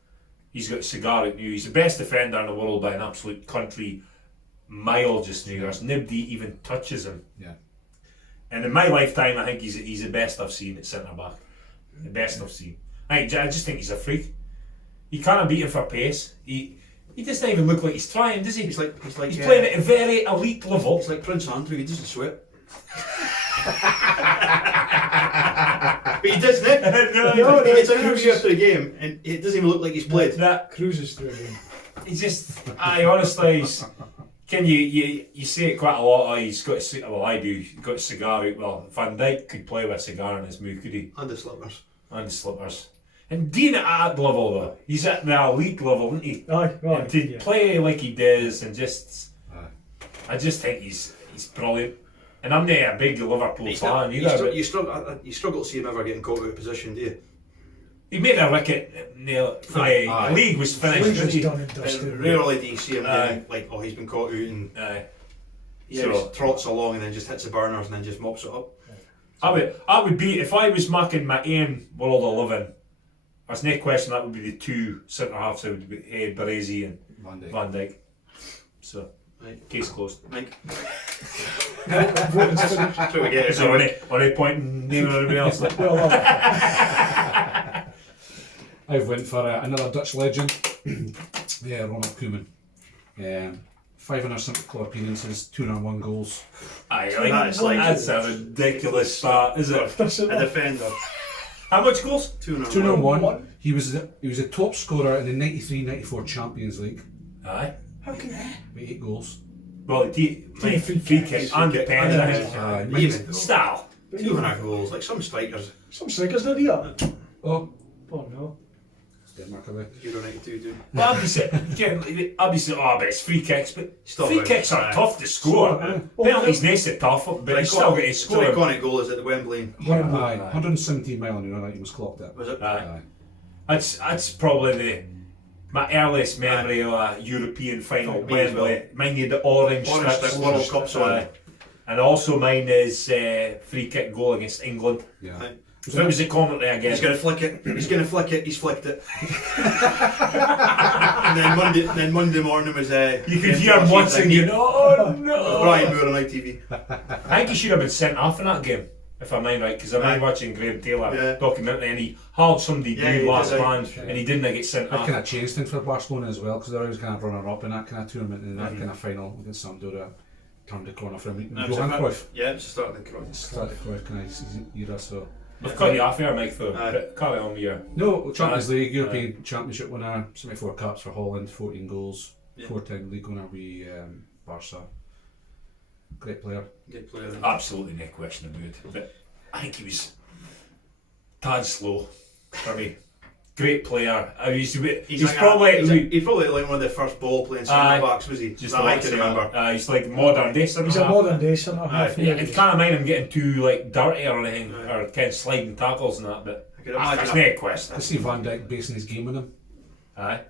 He's got a cigar out now. He's the best defender in the world by an absolute country mile just now. There's nobody even touches him. Yeah. And in my lifetime, I think he's the best I've seen at centre back. The best I've seen. I just think he's a freak. You can't beat him for pace. He doesn't even look like he's trying, does he? He's playing at a very elite level. It's like Prince Andrew. He doesn't sweat. But he does, Nick. No, he gets an interview after the game, and it doesn't even look like he's played. That Cruises through again. he just, honestly, you say it quite a lot. He's got I do. He's got a cigar out. Well, Van Dijk could play with a cigar in his mouth, could he? And the slippers. And the slippers. And Dean at that level though, he's at the elite level, isn't he? Aye, And to play like he does, and I just think he's brilliant. And I'm not a big Liverpool fan either. But You struggle to see him ever getting caught out of position, do you? he made a wicket. The league was finished. League was didn't he? done and dusted. Rarely do you see him getting, like, oh, he's been caught out and he trots along and then just hits the burners and then just mops it up. I would be, if I was marking my aim world 11, there's no question that would be the two centre halves. It would be Baresi and Van Dijk. So, case closed. Mike. Voting's finished. So we get it. Is there any point in naming anybody else? I've went for another Dutch legend, Ronald Koeman. 570 club appearances, 201 goals. That's a ridiculous start, is it? A defender. How much goals? 201. He was a top scorer in the 93-94 Champions League. Aye. How can that? With 8 goals. Well, free kick and the pen. Even Style. 200 goals, like some strikers. Some strikers did here. Oh no. it's Denmark away. Euro 92, dude. Well, I'll be saying, but it's free kicks. But Stop free it. kicks are tough to score. Penalties nice and tough, but he's still got to The score. iconic goal is at the Wembley. Aye, 117 mile an hour, I think he was clocked at. Was it? Aye. That's probably my earliest memory of a European final. Wembley. Mine had the orange strips. World Cups on. And also mine is free kick goal against England. Yeah. Aye. So it was a commentary again. He's going to flick it. He's flicked it. And then Monday morning was. You could hear him once singing, "Oh no!" Brian Moore on ITV. I think he should have been sent off in that game, if I'm right, because I'm watching Graham Taylor documentary, and he held somebody do last man, and he didn't get sent That off. kind of changed things for Barcelona as well, because they're always kind of runner up in that kind of tournament, and that kind of final against Sampdoria turned the corner for him. Johan Cruyff. Yeah, it's the start of the Cruyff. Started Cruyff kind of era, so. I've cut you off here, Mike, though. But carry on with your... No, Champions League, European Championship winner, 74 caps for Holland, 14 goals, 4-time league winner with Barca. Great player. Good player. Absolutely no question about it. But I think he was tad slow for me. Great player. He's probably like one of the first ball playing centre backs, was he? Just that I can remember. He's like modern day centre He's a modern day centre half. Yeah, it can't mind him getting too dirty or anything, or kind of sliding tackles and that. But I could imagine there's no question. I see Van Dijk basing his game on him. Aye.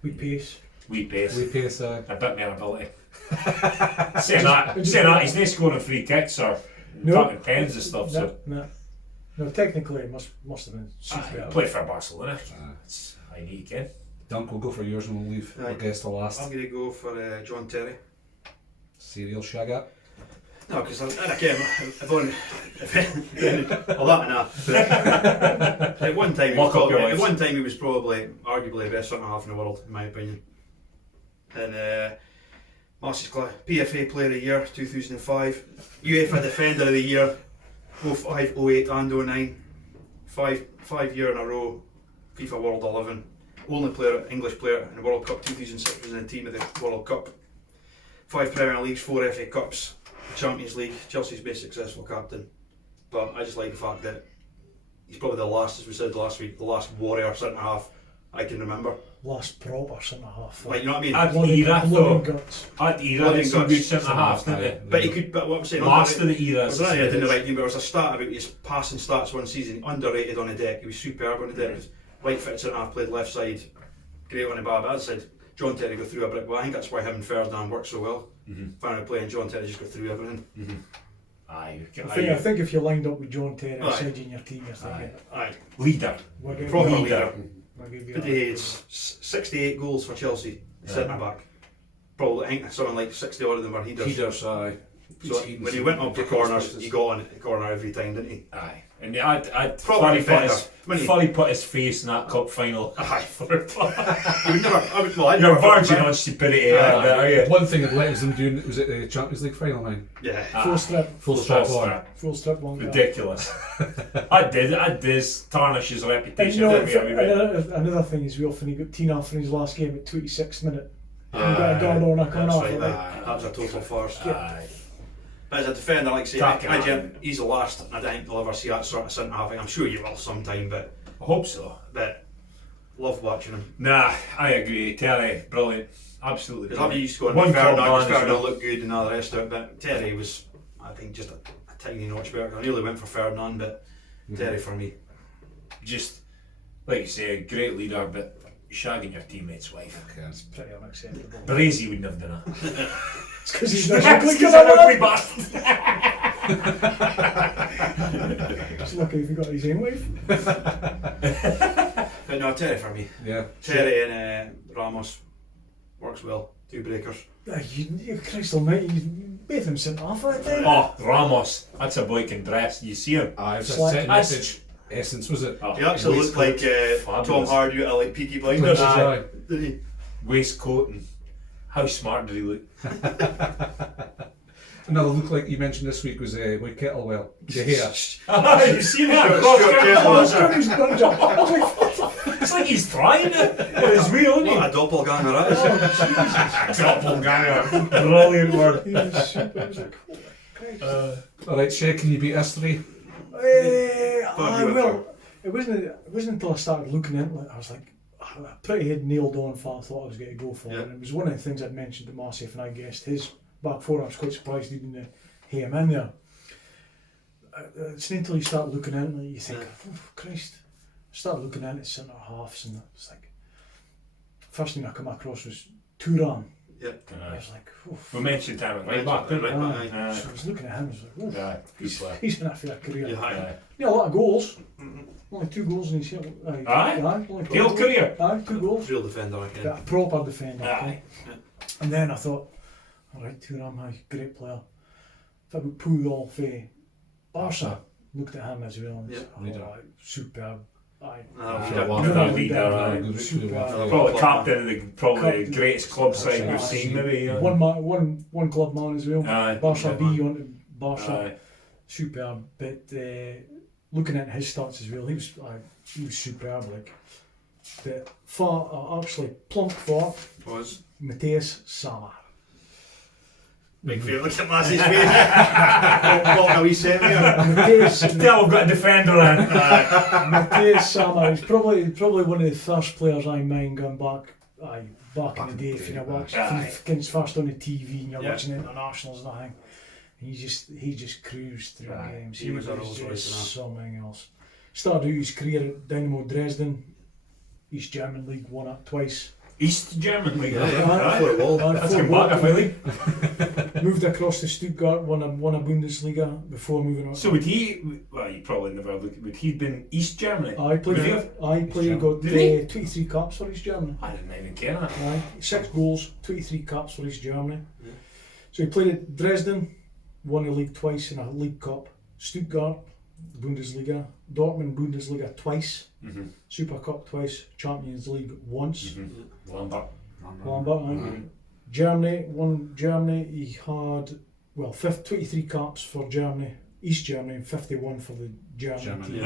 We pace. We pace. A bit more ability. saying that, he's not scoring free kicks or fucking pens and stuff. No, technically it must have been. Played for Barcelona. I need again. Dunk, we'll go for yours and we'll leave our guest to last. I'm going to go for John Terry. Serial Shagat. No, because I've only a lot enough. At one time he was probably arguably the best centre half in the world, in my opinion. And Massive PFA Player of the Year 2005, UEFA Defender of the Year 05, 08 and 09, five year in a row FIFA World 11, only English player in the World Cup 2006 was in the team of the World Cup, 5 Premier Leagues, 4 FA Cups, Champions League, Chelsea's most successful captain. But I just like the fact that he's probably the last, as we said last week, the last warrior centre half I can remember. Last proper centre half. Like, you know what I mean? At the era, though. Guts. At the era, it's some good centre half, didn't it? But he could. But what I'm saying, last of the era. I didn't the right name, but there was a stat about his passing stats one season. Underrated on the deck. He was superb on the deck. Right foot centre half, played left side, great one about it. I said John Terry go through a brick wall. I think that's why him and Ferdinand work so well. Finally playing John Terry just go through everything. Aye. I think if you lined up with John Terry Aye. outside you in your team, you're thinking, Aye. Leader. we're going Proper to leader. give But it's 68 goals for Chelsea, centre back. Probably, I think something like 60 odd of them were headers. Headers, aye. So when he went up for corners, he got on the corner every time, didn't he? Aye. And I'd Probably fully put his face in that cup final. Aye. For a club. You would never. I'd You're never verging on stupidity, are you? One thing that let them do was it the Champions League final, man? Yeah. full strip, Full strap on. full strip one. Ridiculous. I did tarnish his And reputation you know, for me a wee bit. another thing is we often got Tina for his last game at 26th minute. Yeah, got a guard on a coming that's off. right, Like, that was a total farce. Aye. But as a defender, like I say, Tack I it Jim, he's the last, and I don't think you'll ever see that sort of centre half. I'm sure you will sometime, but I hope so. love watching him. Nah, I agree. Terry, brilliant. Absolutely Because I'm brilliant. used to going One with Ferdinand, top because man as Ferdinand well. looked good and all the rest of it, but Terry was, I think, just a tiny notch better. I nearly went for Ferdinand, but Terry for me. Just, like you say, a great leader, but shagging your teammate's wife. Okay. it's pretty unacceptable. Brazy wouldn't have done that. It's because he's He's not an ugly bastard. He's lucky if he got his own wife. But no, Terry for me. Yeah. Terry and Ramos works well. Two breakers. You Christ almighty, you both them sent off that day. Oh, Ramos. That's a boy can dress. You see him? Aye, it was a Slack. set message. Essence, was it? Oh, He actually looked like Tom Fabulous. Hardy out of like Peaky Blinders, Aye. didn't he? Waistcoat and how smart did he look? Another look like you mentioned this week was White Kettlewell. The hair. You seen that? Stuart Kettle, Oh, Scotty's grunge up. I was like, It's like he's trying it. It's real, isn't What he? a doppelganger that is. Doppelganger. Brilliant word. he was super. I was like, holy Christ. Alright, Shay, can you beat us three? Well, it wasn't until I started looking into it, I was like, I pretty had nailed on for I thought I was going to go for. Yeah. And it was one of the things I'd mentioned to Marcief, and I guessed his back four. I was quite surprised he didn't hear him in there. It's not until you start looking into it, you think, oh, Christ. I started looking into centre halves, and it's like, first thing I come across was Turra. I was like, We mentioned him at right back, didn't we? Right. so I was looking at him, I was like, oh, Yeah, good player. he's been a fair career. Yeah. Yeah, a lot of goals. Only 2 goals in his year. Aye? Only Field 2 career? Aye, 2 goals. Real defender again. But a proper defender. Aye. And then I thought, alright, Thuram, aye, great player. If I would pull off Barca, looked at him as well. And Yeah. said, oh, superb. Aye. Leader, Superb. Probably captain of the greatest club side we've seen, maybe. Yeah. One club man as well. Aye, Barca B club on to Barca. Aye. Superb. But looking at his stats as well, he was superb. Like, but actually plumped for Was. Mateus Samar. Big favourite. Look at Massey's face. What a wee set here. Mateus, Still, we've got a defender in. Mateus Samar is probably one of the first players I mind going back in the day. If you watch against first on the TV and you're watching internationals and everything, and he just cruised through games. He was a Rolls Royce, just something else. Started out his career at Dynamo Dresden, East German League, won it twice. East German League. Before it all. That's good back, I feel. Moved across to Stuttgart, won a Bundesliga before moving on. So would he? Well, you probably never looked. Would he been East Germany? I played. Got Did he? 23 caps for East Germany. I didn't even care that. 6 goals, 23 caps for East Germany. So he played at Dresden, won the league twice in a League Cup. Stuttgart, Bundesliga. Dortmund, Bundesliga twice. Super Cup twice. Champions League once. Lambert. Germany, won Germany. He had 23 caps for Germany, East Germany, and 51 for the German team.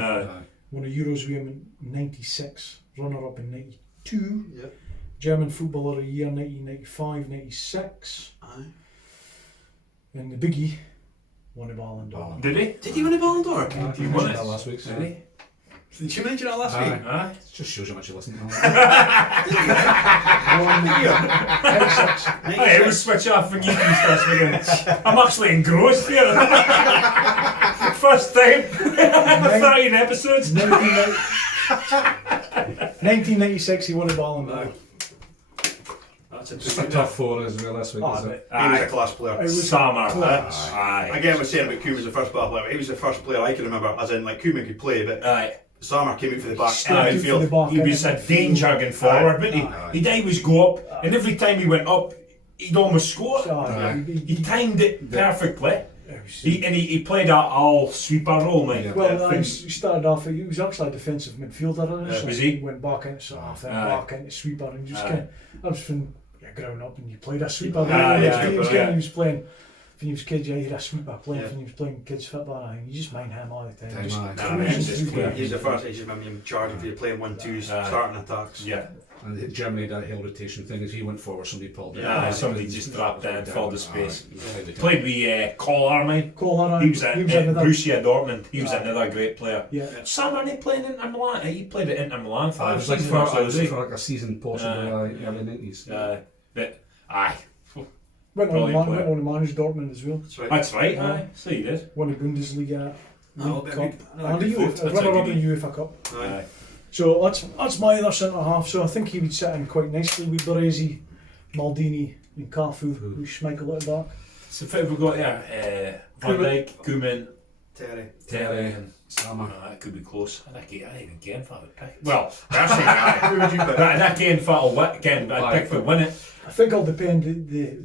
Won a Euros with him in 96, runner-up in 92. German Footballer of the Year 1995, 96. And the biggie won a Ballon d'Or. Did he? Did he win a Ballon d'Or? You won it last week. Did he? Did you mention that last week? Aye. It just shows you how much you listen to him. Hey, we'll switch off from you this weekend. I'm actually engrossed here. First time. 13 episodes. 1996 he won a Ballon d'Or. That's a Just a tough 4 as well this week, is it? He was a class player. It was Samar. class. Aye. Again, I was saying about Koeman was the first bar player. He was the first player I can remember, as in like Koeman could play, but Aye. Samar came out for the back Aye. in midfield. He was a danger going forward, wasn't he? Aye. He'd always go up, and every time he went up, he'd almost score. He timed it perfectly. He played that all sweeper role, mate. Yeah. Well, he started off. He was actually a defensive midfielder. Was he? He went back into sort of back into sweeper and just kind of. I was from growing up and you played a sweeper. He was playing. When he was kids, he had a sweeper playing. When he was playing kids football, and you just mind him all the time. He's the first. He's just remember him charging for you, playing 1-2s, starting attacks. Yeah. And Germany had that whole rotation thing. As he went forward, somebody pulled it. Yeah, somebody just dropped in, filled the space. Played with Collar, mate. Collar, He was at Borussia Dortmund. He was another great player. Yeah. Sam, he played in Inter Milan. He played at Inter Milan for It was like for like a season possibly early 90s. But aye. Went on to manage Dortmund as well. That's right. That's right. Aye. So you did. Won the Bundesliga Cup and the That's a runner-up good in the UEFA Cup. Aye. So that's my other centre half. So I think he would sit in quite nicely with Baresi, Maldini, and Cafu, who Schmeichel at the back. So if we've got Van Dijk, Koeman, Terry. and Samar. that could be close. I think even Genfat would pick. Well, personally, aye. Who would you pick? That Genfat will win. Again, I'd pick for win it. I think it'll depend the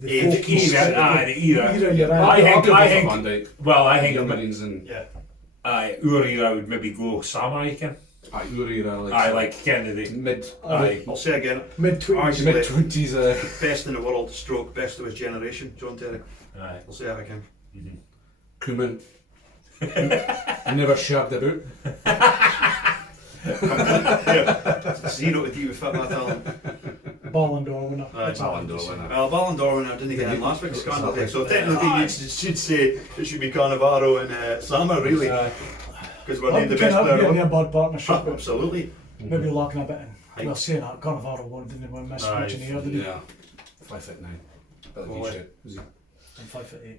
The era. you're in. I think. Van Dijk. Well, I think. Marines and Our era would maybe go Samar. You can. Uri era. I like Kennedy. Mid. I'll say again, mid-20s. Mid 20s. best in the world, stroke best of his generation, John Terry. Aye. I'll say that again. Koeman. Never shagged about. Zero to deal with football talent. Ballon d'Or winner. Aye, Ballon d'Or winner. Well, Ballon d'Or winner didn't get in last week's scandal day, so technically you should say it should be Cannavaro and Samar, really, because we're named the best player. A bad partnership. Absolutely. Maybe lacking a bit in. Well, saying that, Cannavaro didn't win this much in the air, did he? Yeah. 5'9". Boy. Was he? I'm 5'8".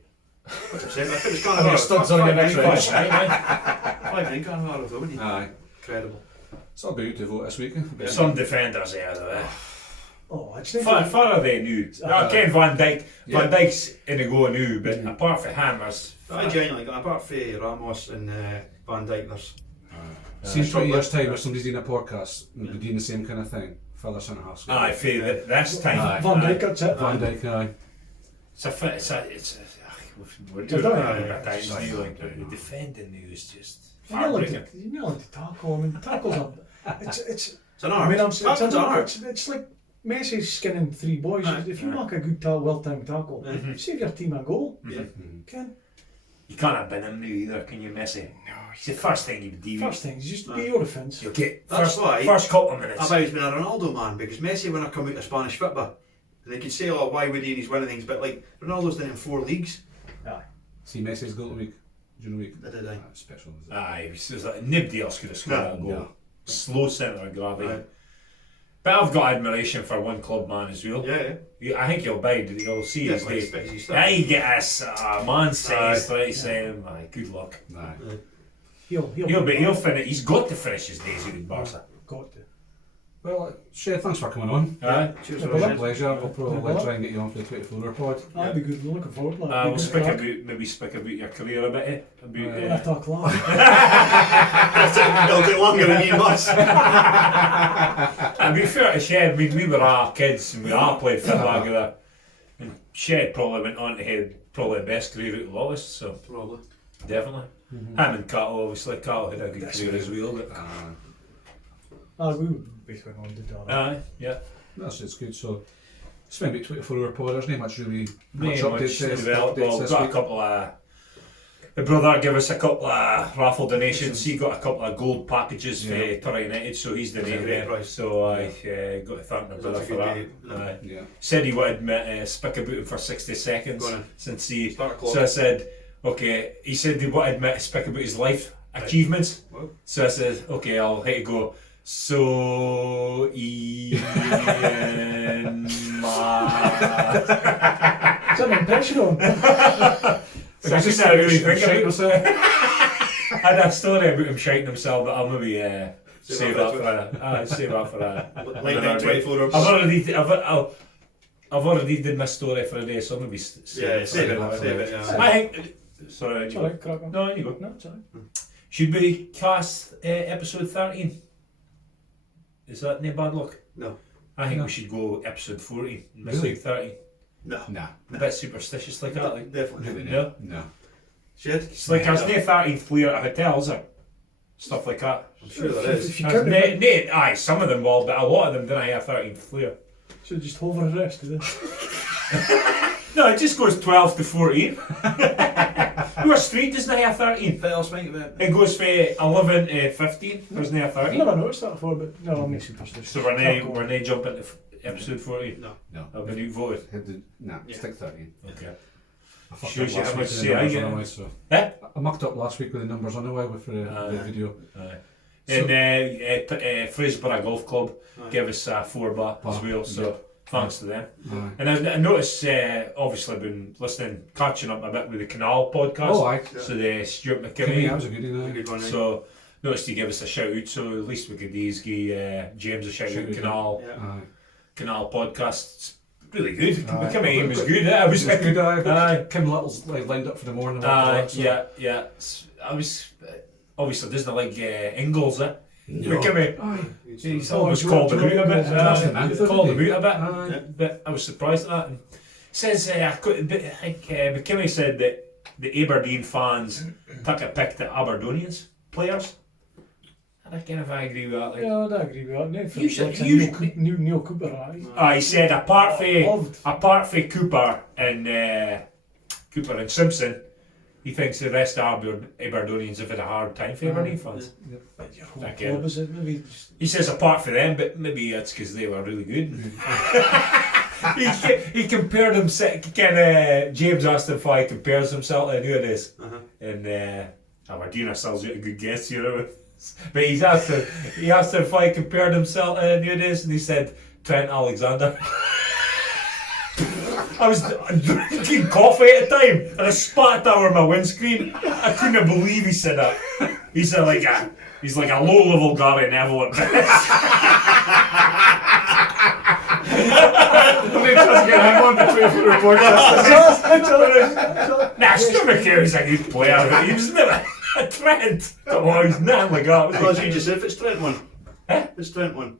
What's it saying? I think it's Your Cannavaro. studs on your next range. 5'9" Cannavaro though, wouldn't he? Aye. Incredible. It's all about to vote this week. Some defenders there, though. Oh, actually. Far are they new? Ken Van Dijk. Van Dijk's in the go new, but apart from him, there's. I genuinely, apart from Ramos and Van Dijk, there's. See, 20 years' time, if somebody's doing a podcast and be doing the same kind of thing, further centre half. Aye, for this time. Van Dijk, that's it. Van Dijk, aye. We're doing it a bit times now, like, the defending now is just. You're not allowed to tackle. I mean, tackles are. It's an art. I mean, it's Tackles an are art. It's like Messi skinning 3 boys. If you make a good well-timed tackle, save your team a goal. Yeah. You can't have been him now either, can you, Messi? No. It's the first thing you'd do. First thing is just be your defence. You'll get That's why first couple of minutes. I've always been a Ronaldo man, because Messi, when I come out of Spanish football, and they could say, oh, why would he, and he's winning things, but like, Ronaldo's done it in 4 leagues. See Messi's goal of the week. During the week. That did I. Special. Aye, it was like nobody else could have scored that goal. Yeah. Slow centre of gravity. But I've got admiration for one club man as well. I think he'll bide. You'll see his day. Yeah, he get us man says saying, "My good luck." He'll finish. He's got to finish his days with Barca. Got to. Well, Shed, thanks for coming on. Cheers, It was a pleasure. We'll probably try and get you on for the 24-hour pod. That'd be good. We're looking forward to that. We'll speak about your career a bit. I talk long. It'll take longer than you must. To be fair to Shed, I mean, we were all kids and we all played football together. And Shed probably went on to have probably the best career out of all of us, so Probably. definitely. Him and Cattle, obviously. Cattle had a good career as well. But We would be going on to do that. yeah. It's good. So, spent about 24-hour pod. There's not much really Much updates developed. Well, this got week. a couple of. The brother gave us a couple of raffle donations. He got a couple of gold packages for Turra United, so he's donated great them. price. So I got to thank my brother That's a for good that. day. Said he would speak about him for 60 seconds Go on. since he. Start a clock. So I said, okay. He said he would speak about his life achievements. Wow. So I said, okay, I'll let it go. So Ian Is that an impression on? So I just really think about it. I had a story about him shiting himself, but I'll maybe save that for a. Late night 24 hours. I've already did my story for a day, so maybe Save it. Yeah. I think. Sorry, It's you alright, go. crack on. No, you go. No, it's alright. Should we cast episode 13? Is that no bad luck? No. I think No. we should go episode 14. Really? 13. No. Nah. A bit superstitious like that. Like. Definitely. No. No. Shed? It's like there's no 13th floor at hotels or stuff like that. I'm sure there is. If you There's count aye, some of them will, but a lot of them don't have 13th floor. so just hover and rest, is it? No, it just goes 12 to 14. Your street doesn't have 13. Else might have been. It goes from 11 to 15. There's no I've 13. never noticed that before, but no, I'm not superstitious. So we're now jumping to episode 14. No. I've been outvoted. Nah, Yeah. stick 13. Okay. I fucked Shows up you last how week much with say the I numbers get. anyway, so. Eh? I mucked up last week with the numbers anyway with the video. And Fraserburgh Golf Club gave us 4 bar as well, so thanks to them. Aye. And I noticed, obviously, I've been listening, catching up a bit with the Canal podcast. Oh, aye. So the Stuart Kimmy, that McKinney. was a good one. Good one, eh? So noticed he gave us a shout out, so at least we could give James a shout out. Canal Yeah. Aye. Canal podcast. It's really good. Aye. McKinney was good. It was Good, Aye. Kim Little's like lined up for the morning. So. yeah. I was obviously doesn't like Ingalls. No. McKinney. Aye. He's Oh, always do you called want- him do you out a want bit. to go That's the man, Called him didn't out a bit. Aye. But I was surprised at that. And says I think McKinney said that the Aberdeen fans took a pick to Aberdonians players. And I kind of agree with that. Like, Yeah, I agree with that. Neil, You should- like you Neil, should- Neil Cooper, he said apart Loved. from Cooper and Simpson, he thinks the rest of Aberdonians have had a hard time for Aberdeen fans. But your whole Okay. club, is it? Maybe just... He says apart from them, but maybe that's because they were really good. he compared himself, James asked him if he compares himself to who it is. And we're doing ourselves out a good guess here. But he asked him if he compared himself to who it is, and he said Trent Alexander. I was drinking coffee at the time and I spat it over my windscreen. I couldn't believe he said that. He's like a low-level Gary Neville at best. Nah, Stuart McKinney's a good player, but he was never a Trent. Come on, he's nothing like that. Well, as you just said, if it's Trent won. Eh? It's Trent won.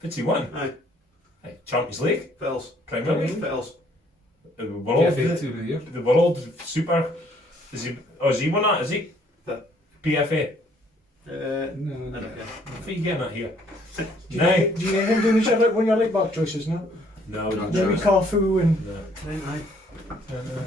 What's he won? Aye. Champions League, Fells. Premier League, Fells. the World, PFA Team of the Year. the World Super. Is he won that? Is he? That. PFA. I No. don't care. What are you getting at here? Do you No. get him doing one of your right back choices, no? No, Jimmy Carfu and... No. Trent, aye.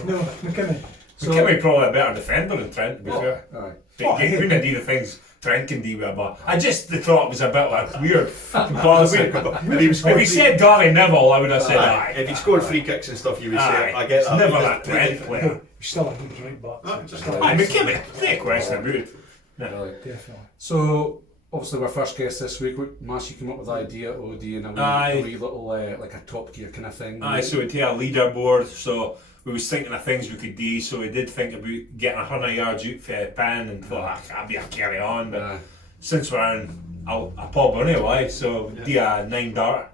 No, McKinney. So McKinney probably a better defender than Trent, to be fair. Aye. But he couldn't do the things Trent can do with a ball. I just thought it was a bit like weird comparison. If he said Gary Neville, I would have said aye. If he scored free kicks and stuff, you would say, Aye. I get that. Never because that Trent player. He's still a good right back. Aye. Still Aye, a- McKinney, no question about it. Really. Definitely. So, obviously, our first guest this week, Mass, you came up with the idea of doing Aye. a wee little, like a Top Gear kind of thing. Aye, so we'd have a leaderboard, so we was thinking of things we could do, so we did think about getting 100 yards out for a pan and thought, that'd be a carry on, but Aye. since we're in a pub anyway, so do a 9 dart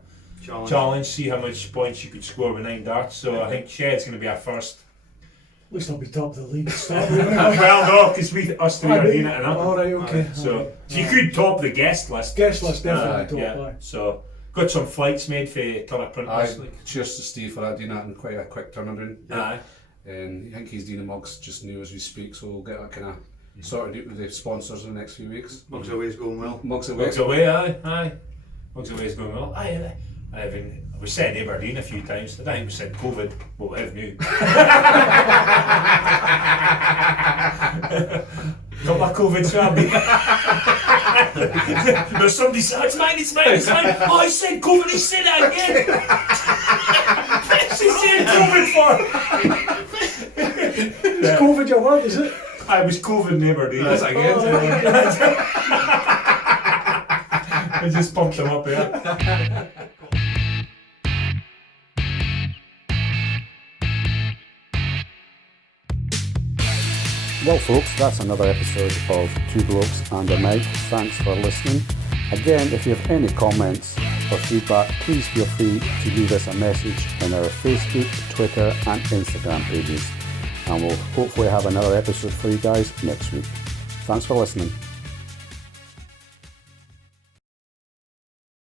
challenge, see how much points you could score with 9 darts, so I think Shed's going to be our first. At least I'll be top of the league to start with. Well, no, because us three are doing it enough. Alright, okay. So you could top the guest list. Guest list, definitely top. Yeah. Aye. So got some flights made for Turra printers. Aye. Cheers to Steve for that, doing that in quite a quick turnaround. Aye. And I think he's doing the mugs just now as we speak, so we'll get that kind of sorted out with the sponsors in the next few weeks. Mugs always going well. Mugs away. Mugs away, aye. Mugs away is going well. Aye. We said Aberdeen a few times. I think we said COVID. Well, we have now. Got my COVID swab. No, somebody said, it's mine. Oh, he said COVID, he said that again. He said COVID for. Is COVID your word, is it? I was COVID in Aberdeen. That's again. I just pumped him up there. Well folks, that's another episode of Two Blokes and a Mic. Thanks for listening. Again, if you have any comments, or feedback, please feel free to leave us a message in our Facebook, Twitter and Instagram pages. And we'll hopefully have another episode for you guys next week. Thanks for listening.